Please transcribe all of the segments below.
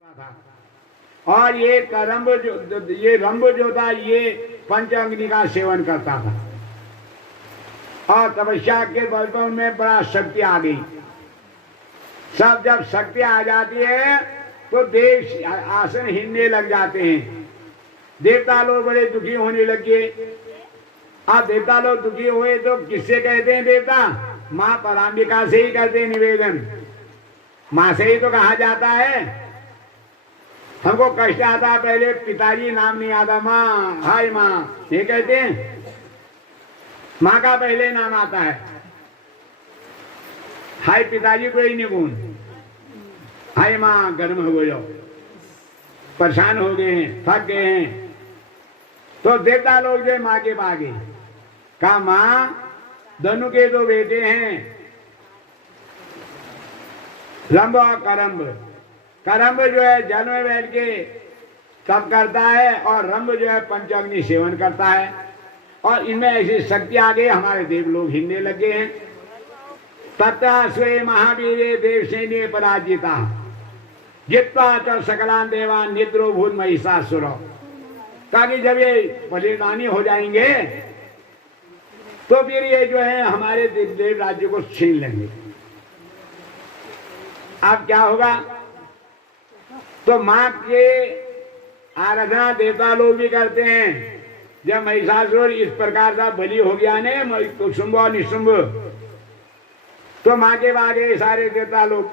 था। और ये करम्ब ये रंब जो था ये पंच अग्नि का सेवन करता था और तपस्या के बलबल में बड़ा शक्ति आ गई। सब जब शक्ति आ जाती है तो देश आसन हिलने लग जाते हैं। देवता लोग बड़े दुखी होने लगे। अब देवता लोग दुखी हुए तो किससे कहते हैं देवता? माँ पराम्बिका से ही करते निवेदन। माँ से ही तो कहा जाता है। हमको कष्ट आता पहले पिताजी नाम नहीं आता, माँ, हाय माँ ये कहते हैं। माँ का पहले नाम आता है, हाय पिताजी कोई नहीं गुण, हाय माँ गर्म हो गए, परेशान हो गए हैं, थक गए हैं। तो देवता लोग जो माँ के भागे कहा माँ धनु के दो बेटे हैं, रंब और करम्ब। करम्ब जो है जल में बैठ के तप करता है और रंब जो है पंचाग्नि सेवन करता है। और इनमें ऐसी शक्ति आ गई हमारे देव लोग हिलने लगे हैं। तथा स्वे महावीर देवसेने पराजिता जित्वा च सकलान देवान निद्रो भूत महिषासुर। ताकि जब ये बलिदानी हो जाएंगे तो फिर ये जो है हमारे देव राज्य को छीन लेंगे। अब क्या होगा? तो माँ के आराधना देवता लोग भी करते हैं। जब महिषासुर इस प्रकार का बलि हो गया ने तो शुंभ और निशुंभ, तो माँ के बागे सारे देवता लोग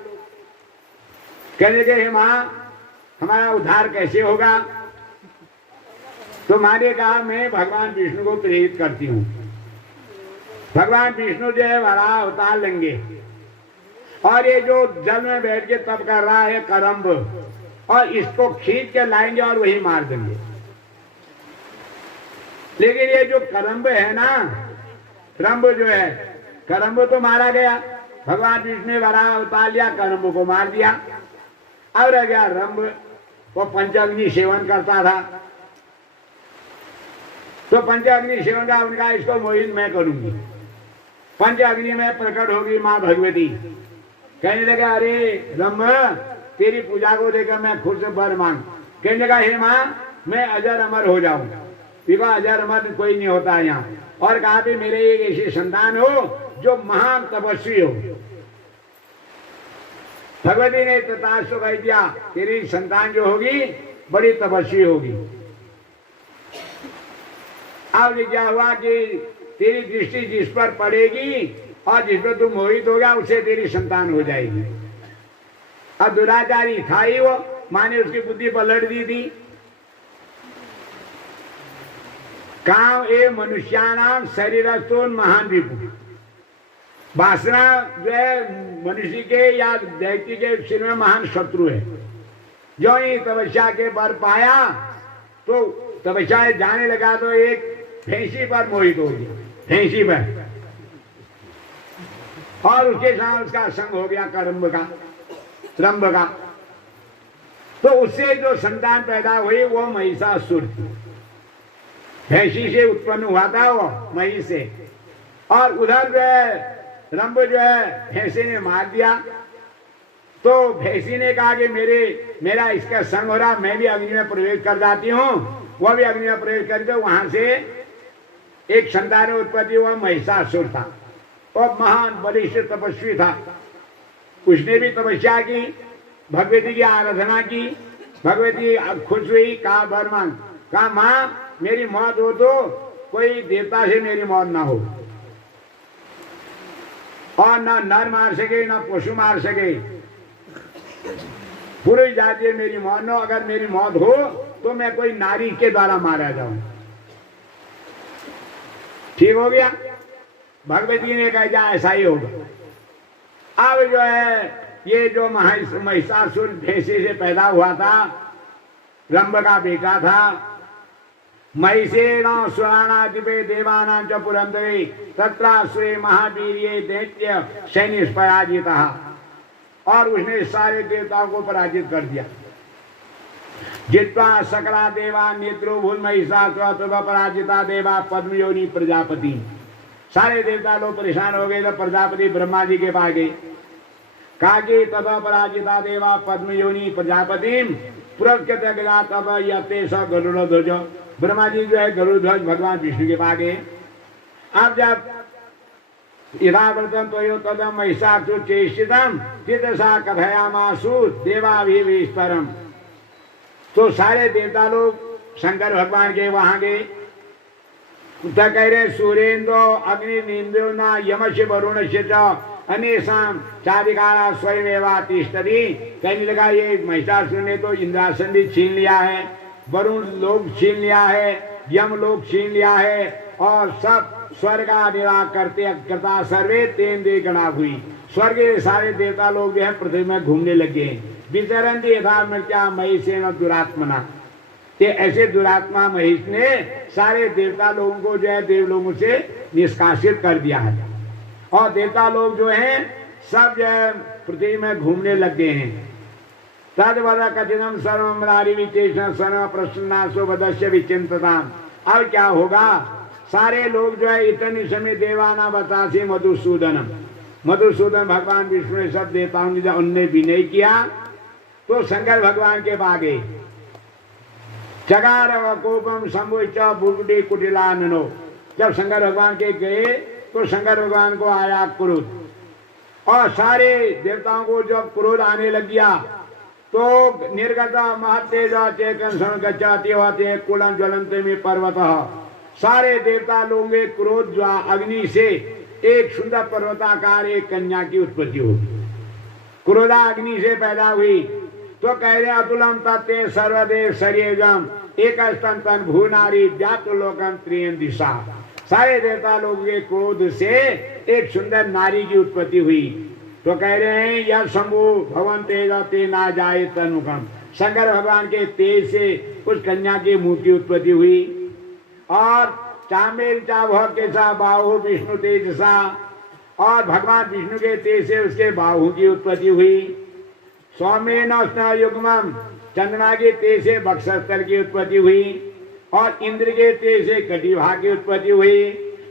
कहने के माँ हमारा उद्धार कैसे होगा? तो माँ ने कहा मैं भगवान विष्णु को प्रेरित करती हूँ। भगवान विष्णु जो है वराह अवतार लेंगे और ये जो जल में बैठ के तप कर रहा है करम्ब, और इसको खींच के लाएंगे और वही मार देंगे। लेकिन ये जो करम्ब है ना, रंब जो है, करम्ब तो मारा गया, भगवान विष्णु ने वराह अवतार लिया, करम्ब को मार दिया। अब रह गया रंब, वो पंचाग्नि सेवन करता था। तो पंचाग्नि सेवन का उनका इसको मोहित मैं करूंगी। पंचाग्नि में प्रकट होगी माँ भगवती। कहने लगा अरे रंब तेरी पूजा को देखकर मैं खुद से वर मांग। कहने लगा हे माँ मैं अजर अमर हो जाऊं। विवाह अजर अमर कोई नहीं होता यहाँ। और कहा भी मेरे एक ऐसी संतान हो जो महान तपस्वी हो। भगवती ने तथास्तु कह दिया, तेरी संतान जो होगी बड़ी तपस्वी होगी। अब क्या हुआ कि तेरी दृष्टि जिस पर पड़ेगी और जिस पर तू मोहित हो गया उससे तेरी संतान हो जाएगी। अब दुराचारी था ही वो, माँ ने उसकी बुद्धि पलट दी थी। काम ए मनुष्यानाम शरीरस्थोन महान विभु। वासना जो है मनुष्य के या व्यक्ति के सिर में महान शत्रु है। जो ही तपस्या के बर पाया तो तपस्या जाने लगा तो एक भैंसी पर मोहित हो गया, भैंसी पर, और उसके साथ उसका संग हो गया करम्ब का, रंब का। तो उससे जो संतान पैदा हुई वो महिषासुर थी। भैंसी से उत्पन्न हुआ था वो महिष से। और उधर जो है रंब जो है भैंसी ने मार दिया। तो भैंसी ने कहा कि मेरा इसका संग हो रहा, मैं भी अग्नि में प्रवेश कर जाती हूँ। वह भी अग्नि में प्रवेश कर दो। वहां से एक संतान उत्पत्ति हुआ, महिषासुर था और महान बलिष्ठ तपस्वी था। उसने भी तपस्या की, भगवती की आराधना की। भगवती खुश हुई, कहा वर मांग। कहा माँ मेरी मौत हो तो कोई देवता से मेरी मौत ना हो, और ना नर मार सके ना पशु मार सके, पूरी जाति मेरी मौत न हो। अगर मेरी मौत हो तो मैं कोई नारी के द्वारा मारा जाऊं। ठीक हो गया। भगवती ने कहा ऐसा ही होगा। अब जो है ये जो महिषासुर भैंसी से पैदा हुआ था, रंब का बेटा था। महिषेण सुराणाधिपे देवानां च पुरंदरे तत्रासुरे महावीर्ये दैत्य सैन्य पराजिता। और उसने सारे देवताओं को पराजित कर दिया। जित्वा सकला देवा नेत्रो भूल महिषासुर पराजिता देवा पद्मयोनि प्रजापति। सारे देवता लोग परेशान हो गए तो प्रजापति ब्रह्मा जी के पास गए। कागे तथा पराजिता देवा पद्म योनि प्रजापति पुरस्कृत गिला तब यते स गरुड़ ध्वज। ब्रह्मा जी जो है गरुड़ ध्वज भगवान विष्णु के पागे। अब जब यथावर्तन तो तदम महिषासुर चेष्टितम चित्रसा कथयामासु देवाभिवेशतरम। तो सारे देवता लोग शंकर भगवान के वहां गए। कह रहे सूर्येन्द्र अग्नि नींद्रो न यमश वरुण से अनेशम चारिकारा स्वयं तिष्ठति। कहने लगा ये महिषासुर ने तो इंद्रासन भी छीन लिया है, वरुण लोग छीन लिया है, यम लोग छीन लिया है और सब स्वर्ग का निराक करते करता सर्वे तेन दे गणा हुई। स्वर्ग के सारे देवता लोग जो है पृथ्वी में घूमने लगे। विचरण यथा मृत्या महिषेन दुरात्मना। कि ऐसे दुरात्मा महिष ने सारे देवता लोगों को जो है देवलोगों से निष्कासित कर दिया है और देवता लोग जो हैं सब जो है पृथ्वी में घूमने लग गए हैं। तद्वद कठिनम सर्वमरारी विचेषण सर्व प्रसन्नासो वदस्य विचिंतताम। अब क्या होगा, सारे लोग जो है इतनी समय देवाना बतासी मधुसूदनम। मधुसूदन भगवान विष्णु ने सब देवताओं ने जब उनने विनय किया तो शंकर भगवान के पागे चगार कोपम संभुच बुगडी कुटिलाननो। जब शंकर भगवान के गए तो शंकर भगवान को आया क्रोध और सारे देवताओं को जब क्रोध आने लग गया तो निर्गता महत्तेजा चेकन गच्छति होते कुलम ज्वलंते में पर्वत। सारे देवता लोगों के क्रोध जो अग्नि से एक सुंदर पर्वताकार एक कन्या की उत्पत्ति होगी। क्रोधा अग्नि से पैदा हुई तो कह रहे अतुलम तत्ते सर्वदेव शरीरम एक स्तन भूनारी व्याप्तलोकम त्रियन दिशा। सारे देवता लोगों के क्रोध से एक सुंदर नारी की उत्पत्ति हुई तो कह रहे हैं यह शंभु भवन तेज ते ना जाए तनुकम। शंकर भगवान के तेज से उस कन्या के मुंह की उत्पत्ति हुई और चामेल चाभव के सा बाहु विष्णु तेजसा और भगवान विष्णु के तेज से उसके बाहु की उत्पत्ति हुई। सौमेन युग्मम चंद्रमा के तेज से बक्षस्थल की उत्पत्ति हुई और इंद्र के तेज से कटिभा की उत्पत्ति हुई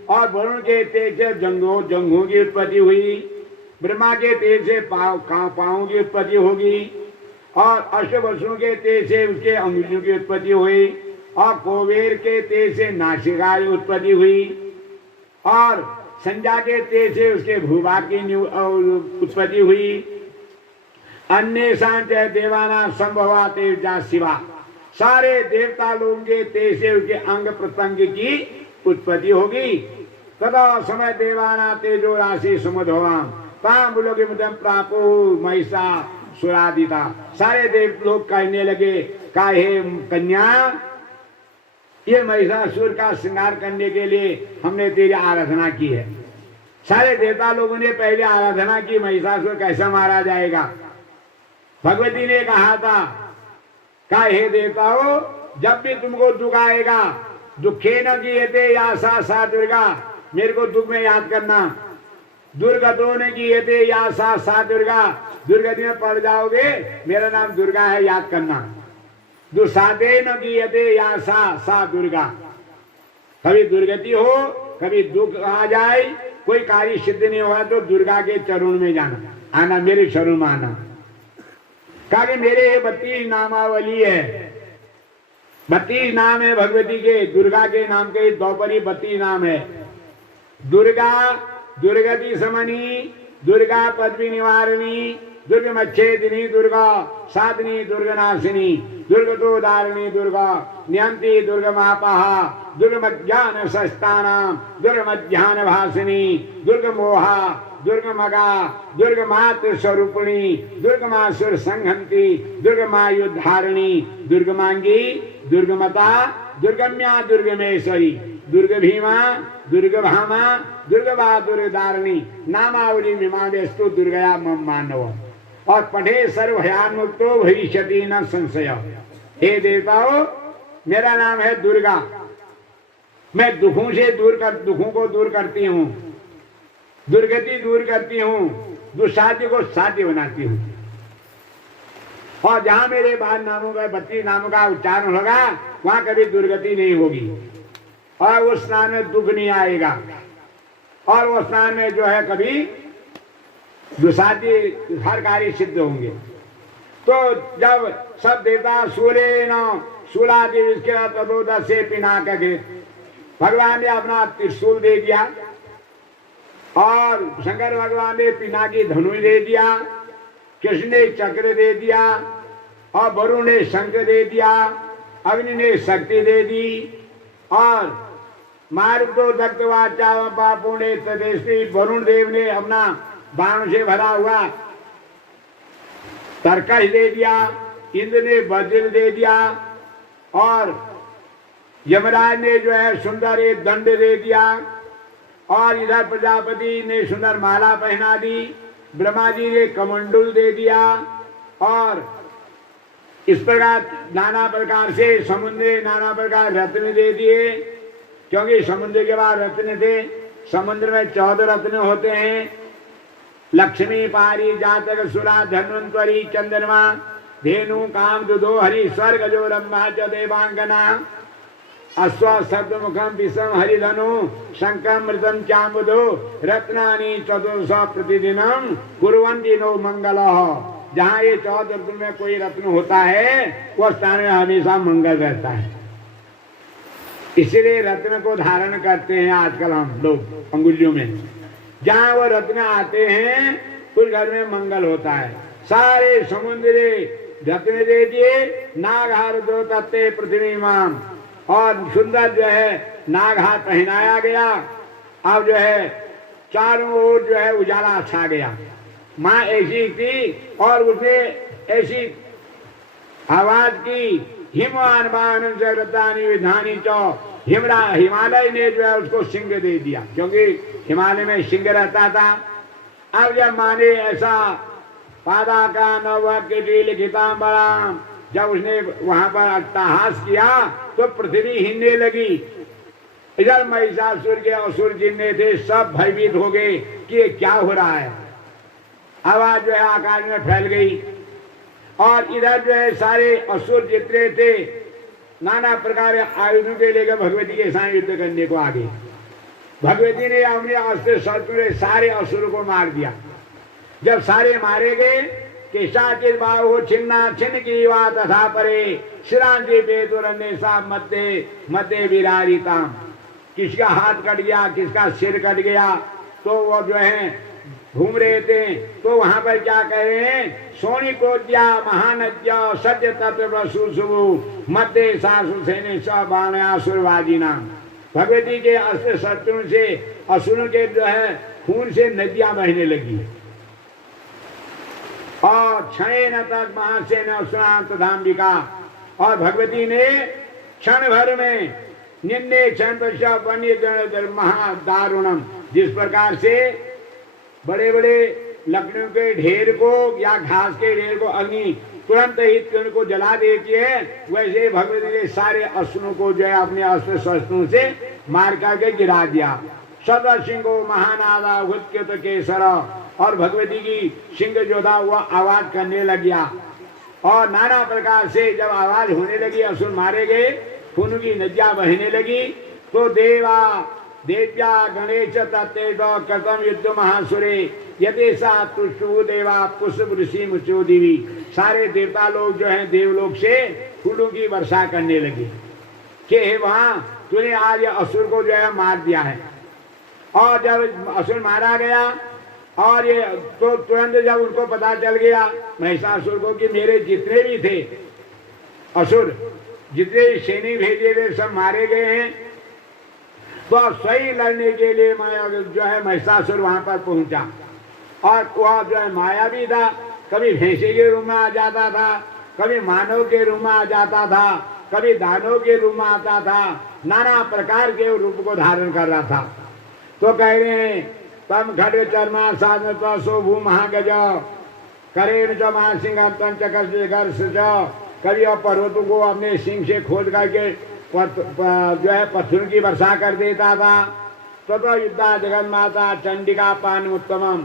और वरुण के तेज से जंघों की उत्पत्ति हुई। ब्रह्मा के तेज से पाँव की उत्पत्ति होगी और अष्टवसुओं के तेज से उसके अंगुलियों की उत्पत्ति हुई और कुबेर के तेज से नासिका की उत्पत्ति हुई और संजा के तेज से उसके भूभाग की उत्पत्ति हुई। अन्य सांच देवाना संभवा तेजा शिवा। सारे देवता लोगों के तेज से उसके अंग प्रत्यंग की उत्पत्ति होगी। तदा समय देवाना तेजो राशि समुद्रवाम तांबुलों के मुदम प्रापो महिषा सुरादिता। सारे देव लोग कहने लगे का हे कन्या ये महिषासुर का श्रृंगार करने के लिए हमने तेरी आराधना की है। सारे देवता लोगों ने पहले आराधना की महिषासुर कैसे मारा जाएगा। भगवती ने कहा था का हे देवताओं जब भी तुमको दुख आएगा दुखे न किए या सा दुर्गा मेरे को दुख में याद करना। दुर्गतों ने किए थे या सा दुर्गा दुर्गति में पड़ जाओगे मेरा नाम दुर्गा है याद करना। दुसादे न किए थे या सा दुर्गा। कभी दुर्गति हो कभी दुख आ जाए कोई कार्य सिद्ध नहीं हुआ तो दुर्गा के चरण में जाना आना मेरे शरण में आना। कहा कि मेरे 32 नामावली है 32 नाम है भगवती के। दुर्गा के नाम के द्रौपदी 32 नाम है। दुर्गा दुर्गति समनी दुर्गा पद्मी निवारिणी दुर्गमच्छेदिनी दुर्गा साधनी दुर्गनाशिनी दुर्गतोदारिणी दुर्गा नियंती दुर्गमापहा दुर्गमज्ञान सस्तानाम दुर्गमज्ञान भासिनी दुर्गमोहा दुर्गमगा दुर्गमात्र स्वरूपिणी दुर्गमासुर संहंती दुर्गमायुद्धारिणी दुर्गमांगी दुर्गमता दुर्गम्या दुर्गमेश्वरी दुर्गभीमा दुर्गभामा दुर्गवा दुर्गदारिणी नामावली विमावेस्तु दुर्गया मम मानव। और पढ़े सर्व भयान्मुक्तो भविष्यति न संशय। हे देवताओं मेरा नाम है दुर्गा। मैं दुखों से दुखों को दूर करती हूँ दुर्गति दूर करती हूँ दुस्साध्य को साध्य बनाती हूँ। और जहां मेरे बाद नामों का 32 नामों का उच्चारण होगा वहां कभी दुर्गति नहीं होगी और उस स्नान में दुख नहीं आएगा और वो स्नान में जो है कभी दुसाधी हर कार्य सिद्ध होंगे। तो जब सब देवता सूर्य न सूलादि इसके तदोदर से पिना के भगवान ने अपना त्रिशूल दे दिया और शंकर भगवान ने पिना की धनु दे दिया, कृष्ण ने चक्र दे दिया और वरुण ने शंख दे दिया, अग्नि ने शक्ति दे दी और मार्ग तो दत्तवाचा पापों ने तदेशी वरुण देव ने अपना बाण से भरा हुआ तरकश दे दिया, इंद्र ने वज्र दे दिया और यमराज ने जो है सुंदर एक दंड दे दिया और इधर प्रजापति ने सुंदर माला पहना दी, ब्रह्मा जी ने कमंडल दे दिया और इस प्रकार नाना प्रकार से समुद्र ने नाना प्रकार रत्न दे दिए, क्योंकि समुद्र के बाद रत्न थे। समुद्र में 14 रत्न होते हैं, लक्ष्मी पारी जातक सुरा धन्वंतरी चंद्रमा धेनु काम दुदो हरि स्वर्ग जो रंभा च देवांगना अश्व शब्द मुखम विषम हरिधनु शंकम मृतम चामुदो रत्नानि चतुर्श प्रतिदिनम कुर्वन्ति नो मंगल। जहाँ ये 14 रत्न में कोई रत्न होता है वह स्थान में हमेशा मंगल रहता है। इसलिए रत्न को धारण करते हैं आजकल हम लोग अंगुलियों में। जहाँ वो रत्न आते हैं उस घर में मंगल होता है। सारे समुद्र रत्न दे दिए, नागहार दो तत्ते पृथ्वी माम और सुंदर जो है नागहार पहनाया गया। अब जो है चारों ओर जो है उजाला छा गया। माँ ऐसी थी और उसने ऐसी आवाज की हिमवान बान जगतानी विधानी चौ हिमालय ने जो है उसको सिंह दे दिया, क्योंकि हिमालय में सिंह रहता था। अब जब माँ ने ऐसा पादा का नव लिखितांबराम जब उसने वहां पर अट्टहास किया तो पृथ्वी हिलने लगी। इधर महिषासुर के असुर जितने थे सब भयभीत हो गए कि ये क्या हो रहा है। आवाज जो है आकाश में फैल गई और इधर जो है सारे असुर जितने थे नाना प्रकार आयुधों के लेकर भगवती के साथ युद्ध करने को आ गए। भगवती ने अपने अस्त्र शस्त्र से सारे असुरों को मार दिया। जब सारे मारे गए केशाचित बाहु छिन्ना छिन्न की वा तथा परे शिरांति बेतुरन्य सा मध्य विरारिता। किसका हाथ कट गया, किसका सिर कट गया, तो वो जो है घूम रहे थे। तो वहां पर क्या कह रहे हैं, सोनी कोद्या महानद्या सत्य तत्व सुशुभु मध्य सासु सेने स बाणयासुरवाजी नाम। भगवती के अस्त्र शत्रुओं से असुरों के जो है खून से नदियां बहने लगी और क्षण तक महासेन असुरांत धाम्बिका। और भगवती ने क्षण भर में निन्ने क्षण पश्चात महादारुणम, जिस प्रकार से बड़े बड़े लकड़ियों के ढेर को या घास के ढेर को अग्नि तुरंत ही उनको जला देती है, वैसे भगवती ने सारे असुरों को जो है अपने अस्त्र शस्त्रों से मार करके गिरा दिया। सदा सिंहो महानादा उत्कृत केसर। और भगवती की सिंह जो था वह आवाज करने लग गया और नाना प्रकार से जब आवाज होने लगी असुर मारे गए, खून की नदियां बहने लगी। तो देव्या गणेश तत्तेज कृतम युद्ध महासुरे यदेशा तुष्टु देवा पुष्प ऋषि मुचोदिवी। सारे देवता लोग जो हैं देवलोक से फूलों की वर्षा करने लगे कि वहां तूने आज असुर को जो है मार दिया है। और जब असुर मारा गया और ये तो तुरंत जब उनको पता चल गया महिषासुर को कि मेरे जितने भी थे असुर, जितने सैनिक भेजे थे सब मारे गए हैं, तो सही लड़ने के लिए जो है महिषासुर वहां पर पहुंचा। और वह जो है माया भी था, कभी भैंसे के रूप में आ जाता था, कभी मानव के रूप में आ जाता था, कभी दानव के रूप में आता था, नाना प्रकार के रूप को धारण कर रहा था। तो कह रहे हैं तम खड़े चरमा साधन सो भू महागज करेण च महासिंह चकर। कभी और पर्वतों को अपने सिंह से खोद करके जो है पत्थरों की वर्षा कर देता था। तो युद्धा जगन माता चंडिका पान उत्तमम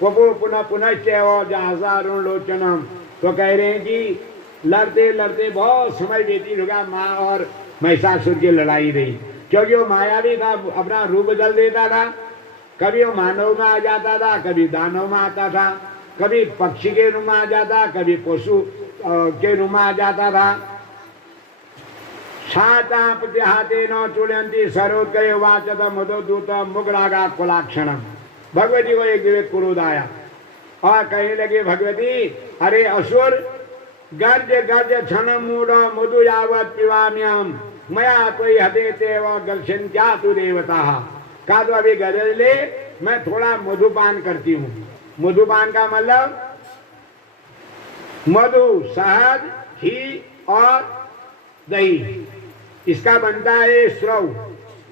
पपु पुनः पुनश्चैव जहासारुण लोचनम। तो कह रहे हैं कि लड़ते लड़ते बहुत समय व्यतीत हो गया। माँ और महिषासुर की लड़ाई रही, क्योंकि वो मायावी था, अपना रूप बदल देता था कभी वो मानव में आ जाता था, कभी दानव में आता था, कभी पक्षी के रूप में आ जाता, कभी पशु के रूप में आ जाता था। हाथे न चुड़ंती सरोदय वाचत मधुदूत मुगरागा कुलाक्षणम। भगवती को एक दिन क्रोध आया और कहने लगे, भगवती अरे असुर, गर्ज गर्ज क्षण मूढ़ मधु यावत पिवाम्यम मया कोई हदे तेव गर्शन क्या तू देवता। कहा तो अभी गरज ले, मैं थोड़ा मधुपान करती हूँ। मधुपान का मतलब मधु, शहद, घी और दही, इसका बनता है स्रव,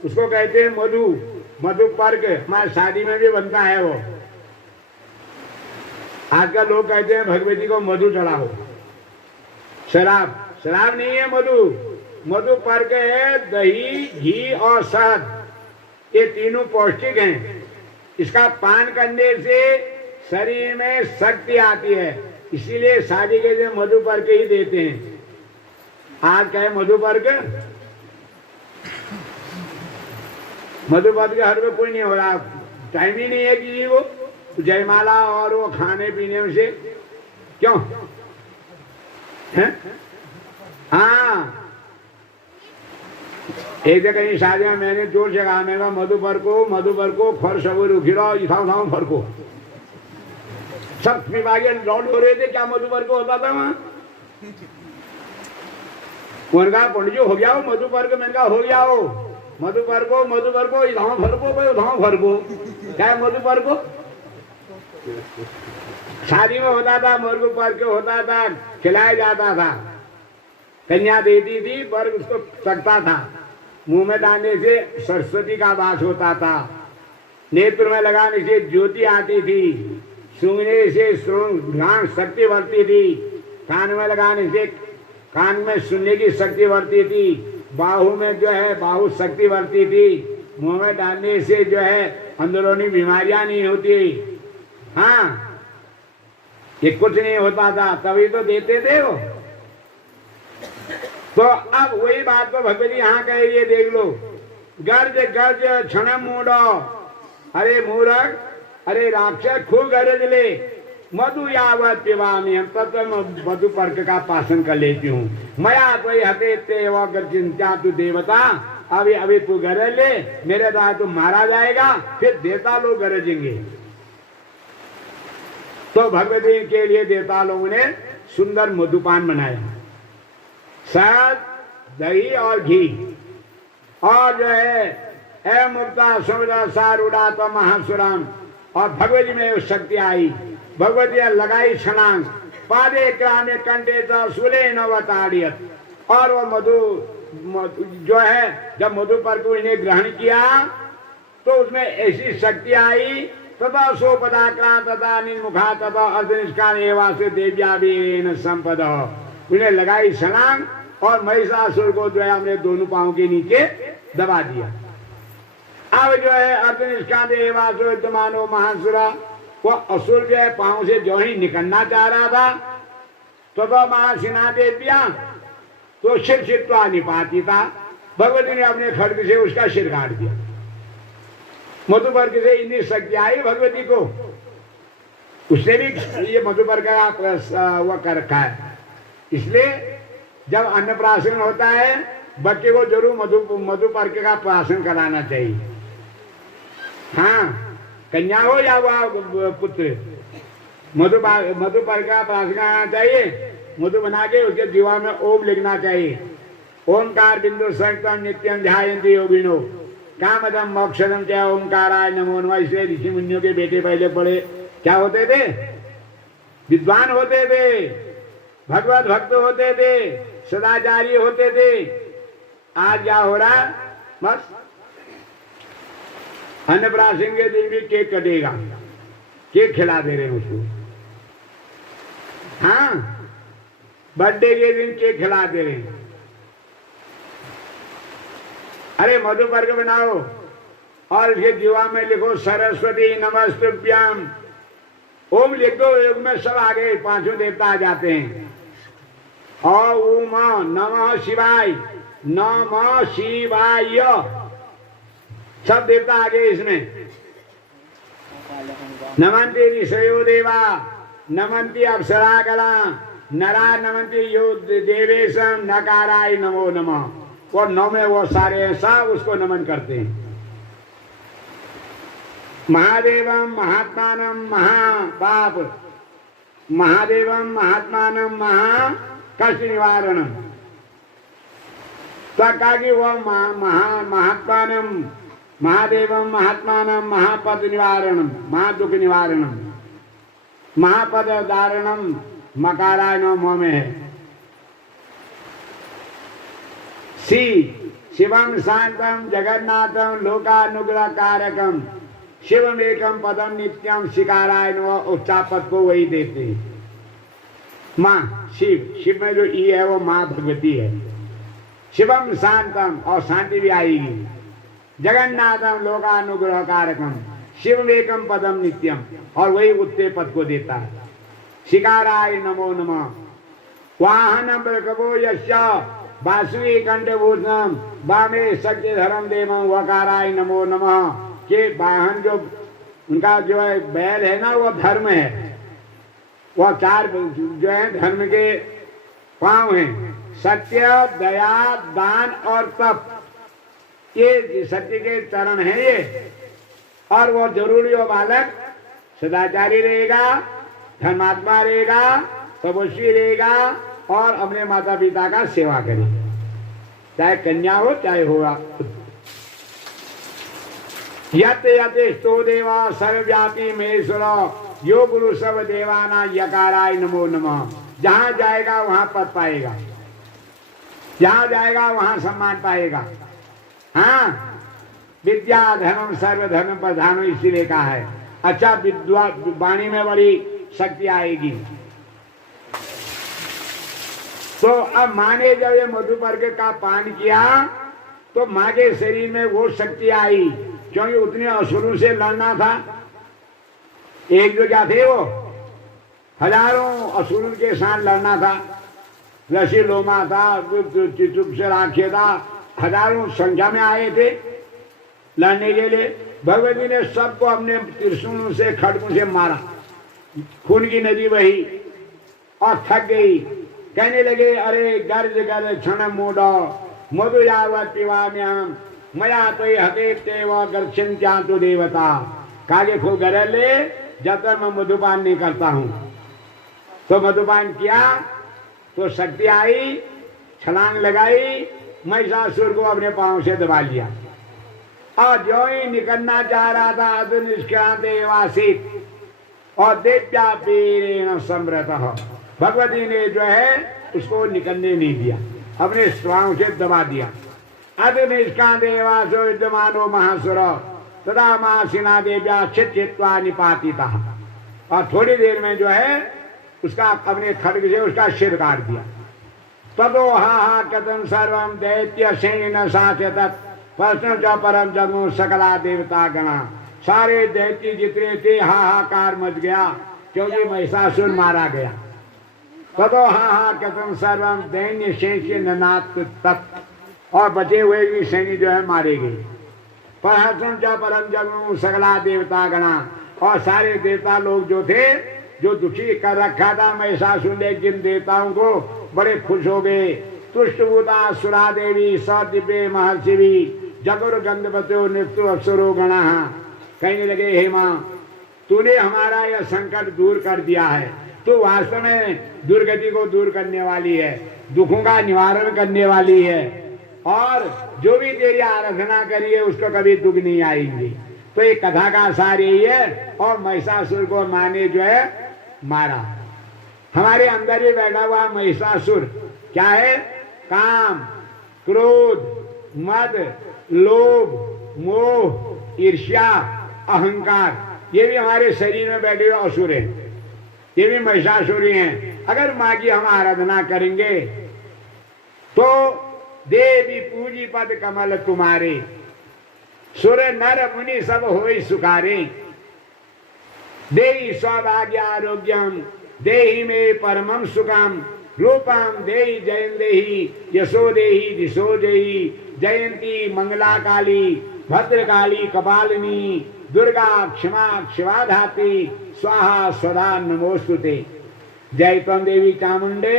उसको कहते हैं मधु। मधु पर्क हमारे शादी में भी बनता है वो। आजकल लोग कहते हैं भगवती को मधु चढ़ाओ। शराब, शराब नहीं है मधु। मधु पर्क है दही, घी और शहद, ये तीनों पौष्टिक हैं। इसका पान करने से शरीर में शक्ति आती है, इसीलिए शादी के दिन मधु पर्क ही देते हैं। आज क्या है मधु पर्क? मधु पर्क हर में कोई नहीं हो रहा, टाइम ही नहीं है कि वो जयमाला और वो खाने पीने से क्यों है? हाँ, एक जगह कहीं शादी में मैंने जोर से कहा, मैं मधुपर को फर्श खिलाओ इठाओ फर को। सब विभाग लौट हो रहे थे, क्या मधुपर को होता था वहां? उनका पंडित हो गया हो मधुपर को, मैंने कहा हो गया हो मधुपर को इधाओ फर को क्या है मधुपर को? शादी में होता था, मधुपर के होता था, खिलाया जाता था। कन्या देती थी, पर उसको सकता था, मुंह में डालने से सरस्वती का वास होता था, नेत्र में लगाने से ज्योति आती थी, सूंघने से घ्राण शक्ति बढ़ती थी, कान में लगाने से कान में सुनने की शक्ति बढ़ती थी, बाहु में जो है बाहु शक्ति बढ़ती थी, मुंह में डालने से जो है अंदरूनी बीमारियां नहीं होती। हाँ, ये कुछ नहीं होता था, तभी तो देते थे वो। तो अब वही बात को भगवती यहाँ कहे, ये देख लो, गर्ज गर्ज क्षण मूढ़ो, अरे मूर्ख, अरे राक्षस, खूब गरज ले, मधु यावत पिवामी, हम तब तो मधु पर्क का पासन कर लेती हूँ। मया कोई हते तेव चिंता तू देवता, अभी तू गरज ले, मेरे द्वारा तू मारा जाएगा, फिर देवता लोग गरजेंगे। तो भगवती के लिए देवता लोगों ने सुंदर मधुपान बनाया, शहद, दही और घी, और जो है ए मुक्ता समुद्र सारूढ़ा तो महासुराम, और भगवती में शक्ति आई। भगवती लगाई छलांग, पादे क्रामे कंटे तो सुले नवताड़ियत, और वो मधु जो है जब मधु पर को इन्हें ग्रहण किया तो उसमें ऐसी शक्ति आई, तथा सोपदाक्रा तथा निर्मुखा तथा अर्धनिष्कार एवं से देव्या भी संपद, उन्हें लगाई छलांग और महिषासुर को जो है हमने दोनों पांव के नीचे दबा दिया। अब जो है अर्धनिष्का देवासुर मानो महासुरा, वो असुर जो है पांव से जो ही निकलना चाह रहा था, तो महासिना देव्या तो सिर चित्वा निपाती था, भगवती ने अपने खड्ग से उसका सिर काट दिया। मधुपर्क से इतनी शक्ति आई भगवती को, उसने भी ये मधुपर्क का वो कर रखा है। इसलिए जब अन्नप्राशन होता है, बच्चे को जरूर मधुपर्क का प्राशन कराना चाहिए। हाँ, कन्या हो या वह पुत्र, मधुपर्क का प्राशन कराना चाहिए। मधु बना के उसके जीवा में ओम लिखना चाहिए, ओमकार बिंदु संतम नित्यम ध्यायन्ति योगिनो कामदम मोक्षदम क्या ओमकाराय नमो नमः। इसलिए ऋषि मुनियों के बेटे पहले पढ़े क्या होते थे? विद्वान होते थे, भगवत भक्त होते थे, सदाचारी होते थे। आज क्या हो रहा? बस अन्नप्राशन के दिन भी केक कटेगा, केक खिला दे रहे हैं उसको। हाँ, बर्थडे के दिन केक खिला दे रहे हैं। अरे मधुपर्क बनाओ और इसके जीवा में लिखो सरस्वती नमस्तुभ्यम, ओम लिख दो, योग में सब आ गए, पांचों देवता आ जाते हैं। ओम नमः शिवाय, नमः शिवाय, सब देवता आ गए इसमें। नमन्ति ऋषयो देवा नमन्ति अप्सरागणा नरा नमन्ति यो देवेशम नकाराय नमो नमः। वो नौ में वो सारे सब उसको नमन करते हैं। महादेवम महात्मानम महापाप महादेवम महात्मानम महा कष्ट निवारणम। तो कहा कि वो महात्मानम महादेवम महात्मानम महापद निवारणम महादुख निवारणम महापद धारणम मकाराय नमो में है। सी शिवम शांतम जगन्नाथम लोकानुग्रह कारकम शिवमेकम पदम नित्यम शिकाराय नमो। उच्चा पद को वही देते हैं। माँ शिव, शिव में जो ई है वो माँ भगवती है। शिवम शांतम और शांति भी आएगी। जगन्नाथम लोकानुग्रह कारकम शिवमेकम पदम नित्यम और वही उत्ते पद को देता है। शिकाराय नमो नमः। वाहनम प्रकबो यस्य बासुरी कंठभूषणम वामे सत्य धर्म देवम वकाराय नमो नमः। के वाहन जो उनका जो है बैल है ना वो धर्म है। वह चार जो है धर्म के पांव हैं। सत्य दया दान और तप, ये सत्य के चरण हैं ये। और वो जरूरी हो बालक सदाचारी रहेगा, धर्मात्मा रहेगा, तपस्वी रहेगा और अपने माता पिता का सेवा करेगा, चाहे कन्या हो चाहे होगा। यत यतेष्टो देवा सर्वव्यापी महेश्वर यो गुरु सब देवाना यकाराय नमो नमः। जहां जाएगा वहां पद पाएगा, जहां जाएगा वहां सम्मान पाएगा। हाँ, विद्या धर्म सर्वधर्म प्रधान इसीलिए कहा है। अच्छा, विद्वा वाणी में बड़ी शक्ति आएगी। तो अब माँ ने जब ये मधुपर्क का पान किया तो माँ के शरीर में वो शक्ति आई, क्योंकि उतने असुरों से लड़ना था। एक जो क्या थे वो हजारों असुरों के साथ लड़ना था। ऋषि लोमा था, चित्रराख्य था, हजारों संख्या में आए थे लड़ने के लिए। भगवती ने सबको अपने त्रिशूलों से खड्गों से मारा, खून की नदी बही और थक गई। कहने लगे अरे गर्ज गर्ज क्षण मूडो मधुयावत पिवाम्याम मया तो हते तेव गर्छन्त्या तो देवता। कागे खूब गरज ले जब तक मैं मधुपान नहीं करता हूं। तो मधुपान किया तो शक्ति आई, छलांग लगाई, महिषासुर को अपने पांव से दबा लिया और जो ही निकलना चाह रहा था अद निष्क्रांत वासित और देव्या पीरेण समृत। भगवती ने जो है उसको निकलने नहीं दिया, अपने पांव से दबा दिया। अद निष्क्रांत वासो विद्यमानो महासुर तदा मासिना देव्या चित्वा निपातिता। और थोड़ी देर में जो है उसका अपने खड्ग से उसका सिर काट दिया। तदो हा कथम सर्वम दैत्य सैन्य साचत प्रश्न च परम जगो सकला देवता गणा। सारे दैत्य जितने थे हाहाकार मच गया, क्योंकि महिषासुर मारा गया। तदो हा कथम सर्वम दैन्य सैन्य ननात् तत्। और बचे हुए भी सैन्य जो है मारे गए। प्रश्न च परम जगो सकला देवता गणा। और सारे देवता लोग जो थे, जो दुखी कर रखा था महिषासुर ने जिन देवताओं को, बड़े खुश हो गए। तुष्टभूता सुरा देवी सदिव्य महर्षि भी जगुर गंधवतो नित्य अप्सरो गणा। कहने लगे हे माँ, तूने हमारा यह संकट दूर कर दिया है। तू वास्तव में दुर्गति को दूर करने वाली है, दुखों का निवारण करने वाली है, और जो भी तेरी आराधना करी है उसको कभी दुख नहीं आएंगे। तो ये कथा का सार यही है। और महिषासुर को माँ ने जो है मारा। हमारे अंदर ही बैठा हुआ महिषासुर क्या है? काम, क्रोध, मद, लोभ, मोह, ईर्ष्या, अहंकार, ये भी हमारे शरीर में बैठे हुए असुर हैं। ये भी महिषासुर हैं। अगर माँ की हम आराधना करेंगे तो देवी पूजी पद कमल तुम्हारे, सुर नर मुनि सब होई सुखारे। देहि सौभाग्य आरोग्यम देहि में परमं सुखम रूपम देहि जयं देहि यशो देहि दिशो देहि। जयंती मंगला काली भद्रकाली कपालिनी दुर्गा क्षमा क्षमा धाती स्वाहा स्वधा नमोस्तुते। जय तम देवी चामुंडे,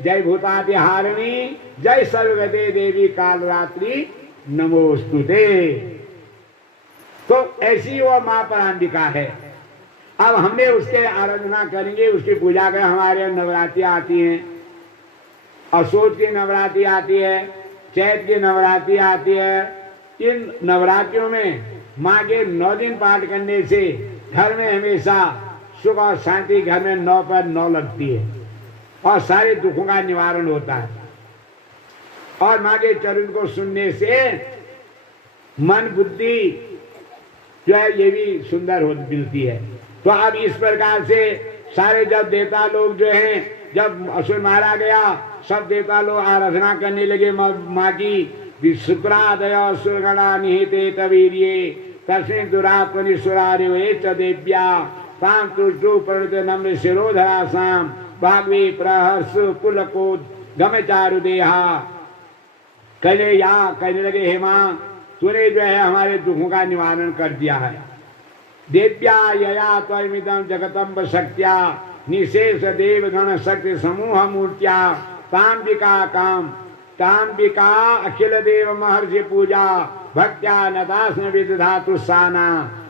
जय भूतातिहारिणी, जय सर्वगते देवी कालरात्रि नमोस्तुते। तो ऐसी वो मां परांबिका है। अब हमने उसके आराधना करेंगे, उसकी पूजा करें। हमारे नवरात्रि आती हैं, असोज की नवरात्रि आती है, चैत की नवरात्रि आती है। इन नवरात्रियों में माँ के 9 दिन पाठ करने से घर में हमेशा सुख और शांति, घर में 9 पर 9 लगती है और सारे दुखों का निवारण होता है। और माँ के चरण को सुनने से मन बुद्धि जो है ये भी सुंदर हो मिलती है। तो अब इस प्रकार से सारे जब देवता लोग जो हैं, जब असुर मारा गया, सब देवता लोग आराधना करने लगे माँ की। शुक्रादय असुरगणा निहिते तवीर्ये तस्मिन् दुरात्मनिश्वरारे च देव्या तां तुष्टु प्रणुते नम्र शिरोधरासां भागवी प्रहर्षु पुलकोद गमचारु देहा। कहने लगे हे माँ, तूने जो है हमारे दुखों का निवारण कर दिया है। देव्या यया त्वमिदं जगतम्ब शक्त्या निशेष देवगण शक्ति समूह मूर्त्या तांबिका काम तांबिका अखिल देव महर्षि पूजा भक्त्या नदास्न विदधातु साना।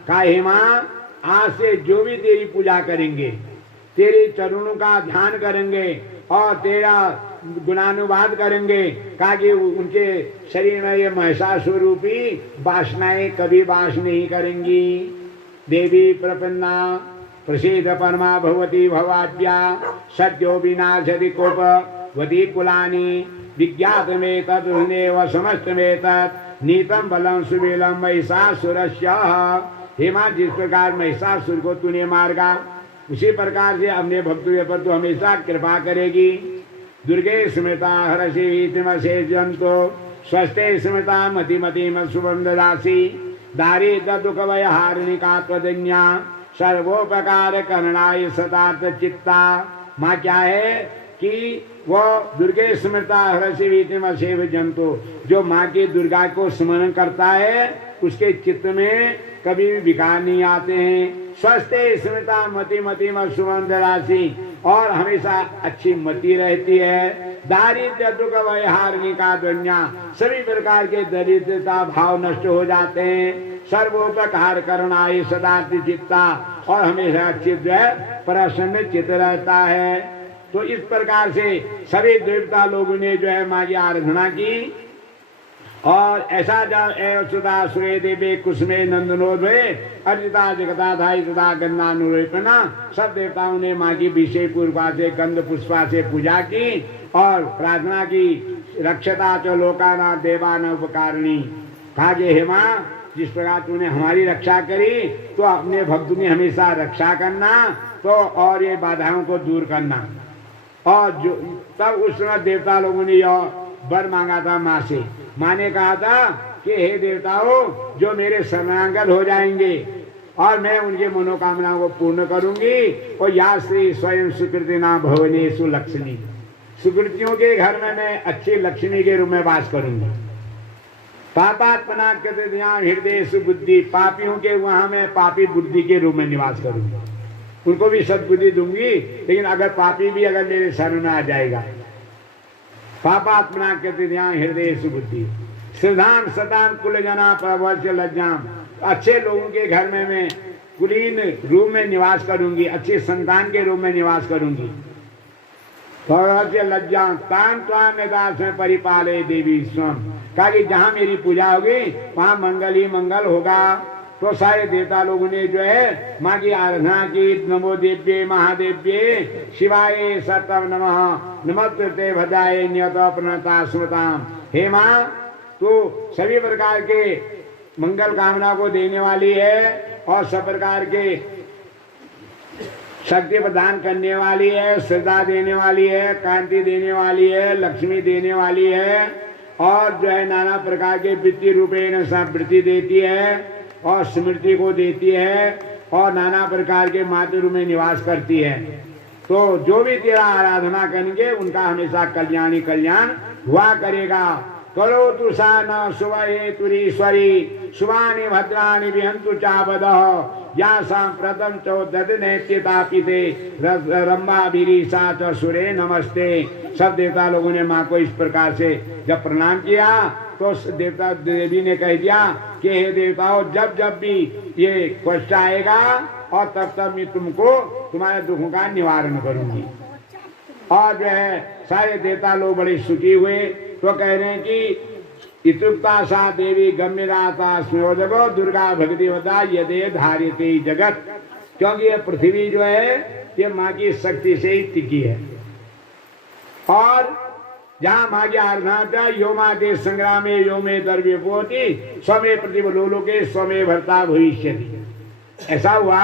का हे माँ, आज से जो भी तेरी पूजा करेंगे, तेरे चरणों का ध्यान करेंगे और तेरा गुणानुवाद करेंगे, कहा कि उनके शरीर में ये महिषासुर रूपी वासनाएं कभी वास नहीं करेंगी। देवी प्रपन्ना प्रसीद परमा भवती भवाद्या सद्यो विनाशति कोपवती कुलानि विज्ञात में तत्व समस्त में तत् नीतम बलम सुबेलम महिषासुरस्य। हे मां, जिस प्रकार महिषासुर को तूने मारगा, उसी प्रकार से अपने भक्तों पर तू हमेशा कृपा करेगी। दुर्गे स्मृता हरषि जंतो स्वस्थे स्मृता मति मति शुभम ददासी दारिद्र दुख वय हारिणी कात्वदन्या सर्वोपकार करणाय सतार्थ चित्ता। माँ क्या है कि वो दुर्गे स्मृता हरषि जंतो, जो माँ की दुर्गा को स्मरण करता है उसके चित्त में कभी भी विकार नहीं आते हैं। स्वस्थ स्मृता मति मति शुभम ददासी, और हमेशा अच्छी मति रहती है। दारिद्र दुख वय हारिणी का दुनिया, सभी प्रकार के दरिद्रता भाव नष्ट हो जाते हैं। सर्वोपकार करणाय सदार्थ चित्ता, और हमेशा चित्त जो है प्रसन्न चित्त रहता है। तो इस प्रकार से सभी देवता लोगों ने जो है माँ की आराधना की। और ऐसा जब सुधा सुरे देवे कुसुमे नंदनोदय अर्जिता जगता धाई सदा गंधानुरेपना, सब देवताओं ने माँ की विषय पूर्वा से गंध पुष्पा से पूजा की और प्रार्थना की। रक्षता च लोकाना देवान उपकारिणी। कहा कि हे माँ, जिस प्रकार तूने हमारी रक्षा करी, तो अपने भक्तों की हमेशा रक्षा करना, तो और ये बाधाओं को दूर करना। और जो तब उस समय देवता लोगों ने यह वर मांगा था माँ से। माँ ने कहा था कि हे देवताओं, जो मेरे शरणागत हो जाएंगे और मैं उनके मनोकामनाओं को पूर्ण करूंगी, और या श्री स्वयं सुकृति ना भवनेषु लक्ष्मी, सुकृतियों के घर में मैं अच्छी लक्ष्मी के रूप में वास करूंगी। पापात्मना कृत हृदय सुबुद्धि, पापियों के वहां मैं पापी बुद्धि के रूप में निवास करूंगी। उनको भी सद्बुद्धि दूंगी, लेकिन अगर पापी भी अगर मेरे शरण में आ जाएगा। पापात्मना कृत हृदय सुबुद्धि श्रद्धान सतान कुलजना प्रवर्ष लज्जाम, अच्छे लोगों के घर में मैं कुलीन रूप में निवास करूंगी, अच्छे संतान के रूप में निवास करूंगी। प्रवर्ष लज्जाम तान त्वाम दास में परिपाले देवी स्वम, कहा कि जहां मेरी पूजा होगी वहां मंगल ही मंगल होगा। तो सारे देवता लोगों ने जो है माँ की आराधना की। नमो देव्ये महादेव्ये शिवाय सतम नमः नमस्ते भद्राय नियत प्रणता स्मृताम। हे माँ, तो सभी प्रकार के मंगल कामना को देने वाली है और सब प्रकार के शक्ति प्रदान करने वाली है, श्रद्धा देने वाली है, कांति देने वाली है, लक्ष्मी देने वाली है, और जो है नाना प्रकार के वृत्ति रूपेण वृत्ति देती है और स्मृति को देती है, और नाना प्रकार के मातृ रूप में निवास करती है। तो जो भी तेरा आराधना करेंगे उनका हमेशा कल्याण ही कल्याण हुआ करेगा। करो तु सा न शुभे तुरीश्वरी शुभानि भद्राणि विहंतु चापदः यासां प्रथम चो ददनेत्यतापिते रंबा बिरीसा च सुरे नमस्ते। सब देवता लोगों ने माँ को इस प्रकार से जब प्रणाम किया तो देवता देवी ने कह दिया कि हे देवताओं, जब जब भी ये कष्ट आएगा और तब तब मैं तुमको तुम्हारे दुखों का निवारण करूंगी। और जो है सारे देवता लोग बड़े सुखी हुए। तो कह रहे हैं कि इतुक्ता सा देवी गम्यदाता स्मोदको दुर्गा भगवतीवता यदे धारिते जगत, क्योंकि ये पृथ्वी जो है ये माँ की शक्ति से ही टिकी है। और जहाँ माँ की आराधना योमा दे संग्राम योमे द्रव्य पोती स्वमे प्रतिबलोके स्वमे भरता भविष्य। ऐसा हुआ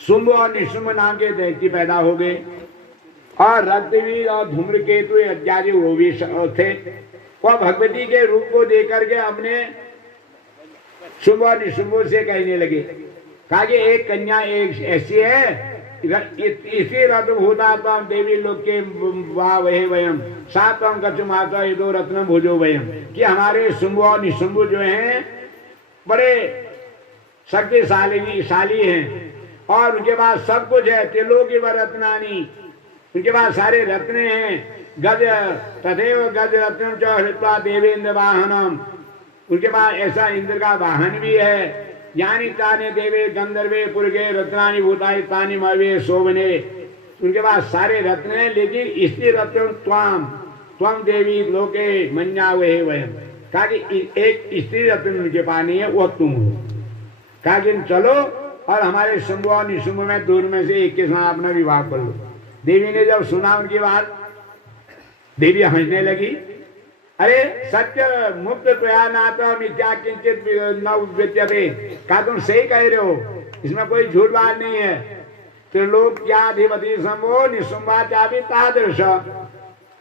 शुंभ और निशुंभ नाम के दैत्य पैदा हो गए और रक्तवीर और धूम्रकेतु इत्यादि वो भी थे। वह भगवती के रूप को देकर के अपने शुंभ और निशुंभों से कहने लगे, कहा कि एक कन्या एक ऐसी है, इसी रत्न भूता तम देवी लोग के वहे वयम सातम कचुमाता ये दो रत्न भुजो वयम, कि हमारे शुंभ और निशुंभ जो हैं बड़े शक्तिशाली हैं और उनके पास सब कुछ है। त्रिलोकी व रत्नानी, उनके पास सारे रत्न हैं। गज तथैव गज रत्न च हृत्वा देवेंद्र वाहनम, उनके पास ऐसा इंद्र का वाहन भी है। यानी ताने देवे गंधर्वे पुरगे रत्नानि भूतानि तानि मवे शोभने, उनके पास सारे रत्न हैं। लेकिन स्त्री रत्न त्वम देवी लोके मन्या वहे वयम, कहा कि एक स्त्री रत्न उनके पास नहीं है, वो तुम हो। कहा कि चलो और हमारे शुंभ और निशुंभ में दोनों में से एक के साथ अपना विवाह कर लो। देवी ने जब सुना उनकी बात, देवी हंसने लगी। अरे सत्य मुक्त त्वया नाथ मिथ्या किंचित न विद्यते, कहा तुम सही कह रहे हो, इसमें कोई झूठ बात नहीं है। तो लोग क्या अधिपति संभो निशुंभा चाभी तादृश,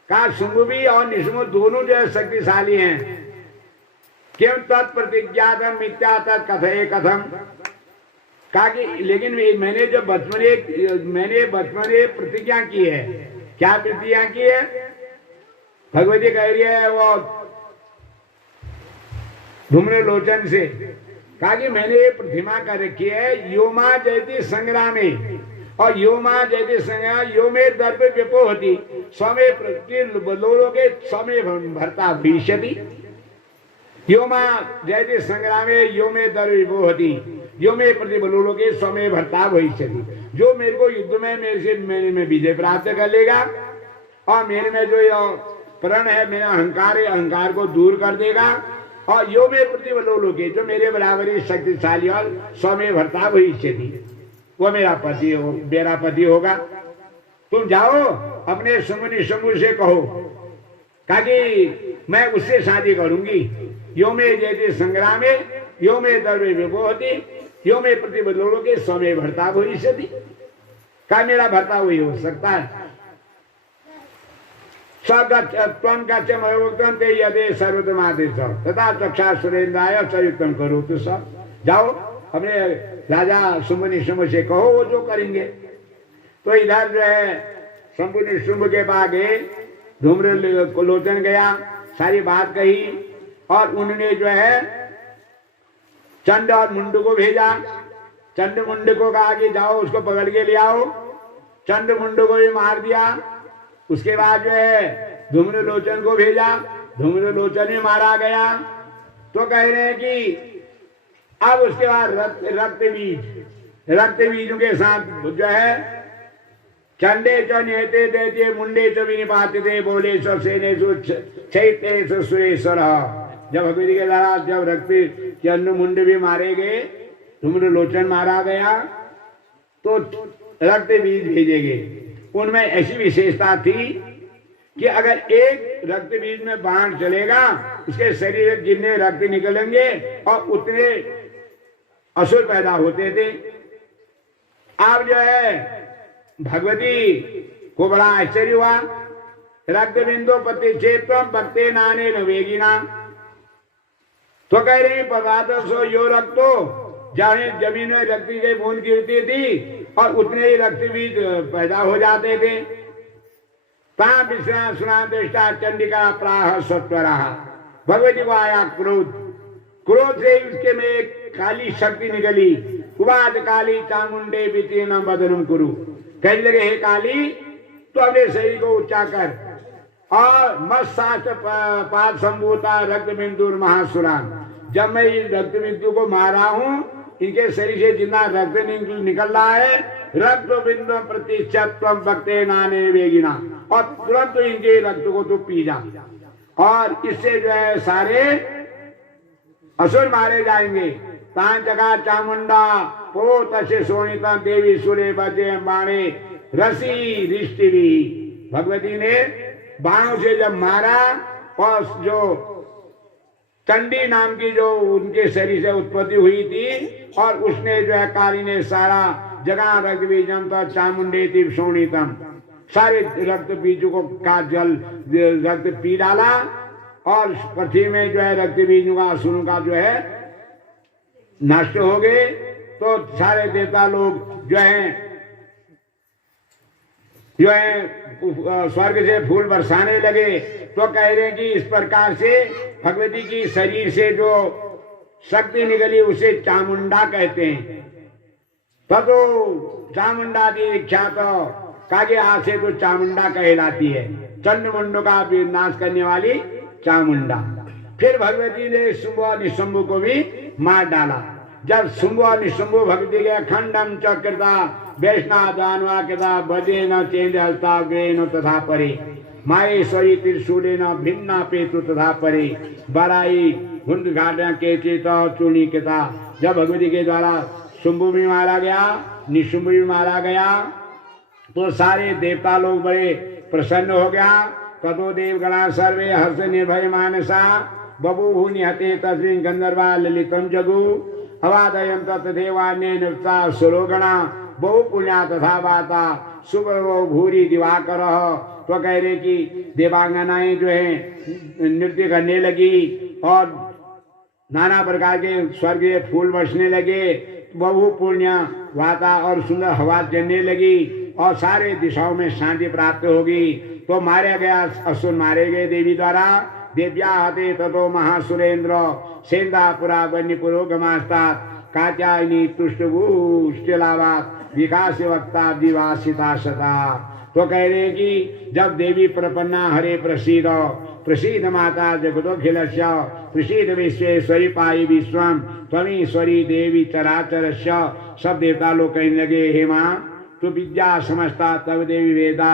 कहा शुंभ भी और निशुंभ दोनों जो है शक्तिशाली हैं। क्यों तत्प्रतिज्ञात मिथ्या तत्कथये कथम, कहा कि लेकिन मैंने जो बचपन में प्रतिज्ञा की है। क्या प्रतिज्ञा की है? भगवती कह रही है वो धूम्र लोचन से, कहा कि मैंने ये प्रतिमा कर रखी है योमा जयति संग्रामे, और योमा जयति संग्राम योमे दर्प विपो होती स्वमे प्रतिलोके स्वमे भरता भविष्यति। योमा जयति संग्रामे योमे दर्प विपो होती योमे प्रतिबलोके स्वमे भरता भविष्यति। जो मेरे को युद्ध में मेरे में विजय प्राप्त कर लेगा और मेरे में जो प्रण है, मेरा अहंकार है, अहंकार को दूर कर देगा। और यो में प्रतिबलोके, जो मेरे बराबरी शक्तिशाली और स्वमे भरता भविष्यति, वो मेरा पति होगा। तुम जाओ अपने शुंभ निशुंभ से कहो, कहा कि मैं उससे शादी करूंगी। यो में जयति संग्रामे यो में दर्वे विभोति यो में प्रतिबलोके स्वमे भरता भविष्यति, कहा मेरा भरता वही हो सकता है। तथा चक्षा सुरेंद्राय संयुक्तम करो तो सब, जाओ अपने राजा शुंभ निशुंभ से कहो, वो जो करेंगे। तो इधर जो है शुंभ निशुंभ के पास गए, धूम्र लोचन गया, सारी बात कही और उन्होंने जो है चंड और मुंड को भेजा। चंड मुंड को कहा कि जाओ उसको पकड़ के ले आओ। चंड मुंड को भी मार दिया। उसके बाद जो है धूम्र लोचन को भेजा, धूम्र लोचन भी मारा गया। तो कह रहे हैं कि अब उसके बाद रक्त बीजों के साथ जो है चंडे च नेते देते मुंडे च भी निपाते थे बोले सेने चैते सुरेश्वर। जब भगवती के द्वारा जब रक्त चंड मुंड भी मारे गए, धूम्र लोचन मारा गया, तो रक्त बीज भेजे गए। उनमें ऐसी विशेषता थी कि अगर एक रक्त बीज में बाण चलेगा, उसके शरीर में जितने रक्त निकलेंगे और उतने असुर पैदा होते थे। अब जो है भगवती को बड़ा आश्चर्य हुआ। रक्त बिंदु पति क्षेत्र भक्ते नाने नवेगिना, तो कह रहे पदार्थ सो यो रक्तो, जहाँ जमीन में रक्त की बूंद गिरती थी और उतने ही रक्त बीज पैदा हो जाते थे। तां विश्राम सुना दृष्टा चंडिका प्राह सत्वरा। भगवती को आया क्रोध, क्रोध से उसके में एक काली शक्ति निकली। उवाच काली चामुंडे वितीर्ण बदनम कुरु। कहने लगे हे काली तो अपने शरीर को ऊंचा कर और मत शास्त्र पाद संभूता रक्त बिंदु महासुरान। जब मैं इस रक्त बिंदु को मारा हूं, इनके शरीर से जितना रक्त निकल रहा है, रक्त बिंदु प्रतिशतम भक्ते नाने वेगिना, और तुरंत इनके रक्त को तो पी जा, और इससे जो है सारे असुर मारे जाएंगे। तांचका चामुंडा पोत से सोनिता देवी सुरे बजे बाणे रसी रिष्टि। भगवती ने बाणों से जब मारा, और जो चंडी नाम की जो उनके शरीर से उत्पत्ति हुई थी, और उसने जो है काली ने सारा जगह रक्त बीजम तो चामुंडे तीप सोनितम, सारे रक्त बीजों को का जल रक्त पी डाला, और पृथ्वी में जो है रक्त बीजों का असुरों का जो है नष्ट हो गए। तो सारे देवता लोग जो है स्वर्ग से फूल बरसाने लगे। तो कह रहे हैं कि इस प्रकार से भगवती की शरीर से जो शक्ति निकली उसे चामुंडा कहते हैं। तो चामुंडा की इच्छा तो कागे हाथ से तो चामुंडा कहलाती है, चंडमुंडों का विनाश करने वाली चामुंडा। फिर भगवती ने शुंभ और निशुंभ को भी मार डाला। जब शुंभ और निशुंभ भगवती के खंडम चक्रता वैष्णव दानवा कृता बजे न चेंज हस्ता न तथा परे माहेश्वरी त्रिशूले न भिन्ना पेतु तथा परे बराई हुंड घाटा के चेता चूनी कृता। जब भगवती के द्वारा शुंभ भी मारा गया, निशुंभ भी मारा गया, तो सारे देवता लोग बड़े प्रसन्न हो गया। ततो देवगणा सर्वे हर्ष निर्भय मानसा बभूवु निहते तस्मिन् गंधर्वा ललितम जगु अवादयंत तथैवान्ये नृता सुरोगणा बहु पुण्या तथा वाता सुब्रवो भूरि दिवाकर। तो कह रहे कि देवांगनाएं जो है नृत्य करने लगी, और नाना प्रकार के स्वर्गीय फूल बरसने लगे, बहु पुण्य वाता और सुंदर हवा चलने लगी, और सारे दिशाओं में शांति प्राप्त होगी। तो मारा गया, असुर मारे गए देवी द्वारा। देव्या हते ततो महासुरेंद्र सेंदापुरा वन्य पुरोगमास्ता कात्यायनी तुष्टभूष्टलावात विकास वक्ता दिवासिता सता। तो कह रहे कि जब देवी प्रपन्ना हरे प्रसीद प्रसीद माता जगदोखिलस्य प्रसीद विश्वेश्वरी पाई विश्वम त्वमीश्वरी देवी चराचरस्य। सब देवता लोग कहने लगे हे मां तो विद्या समस्ता तव देवी वेदा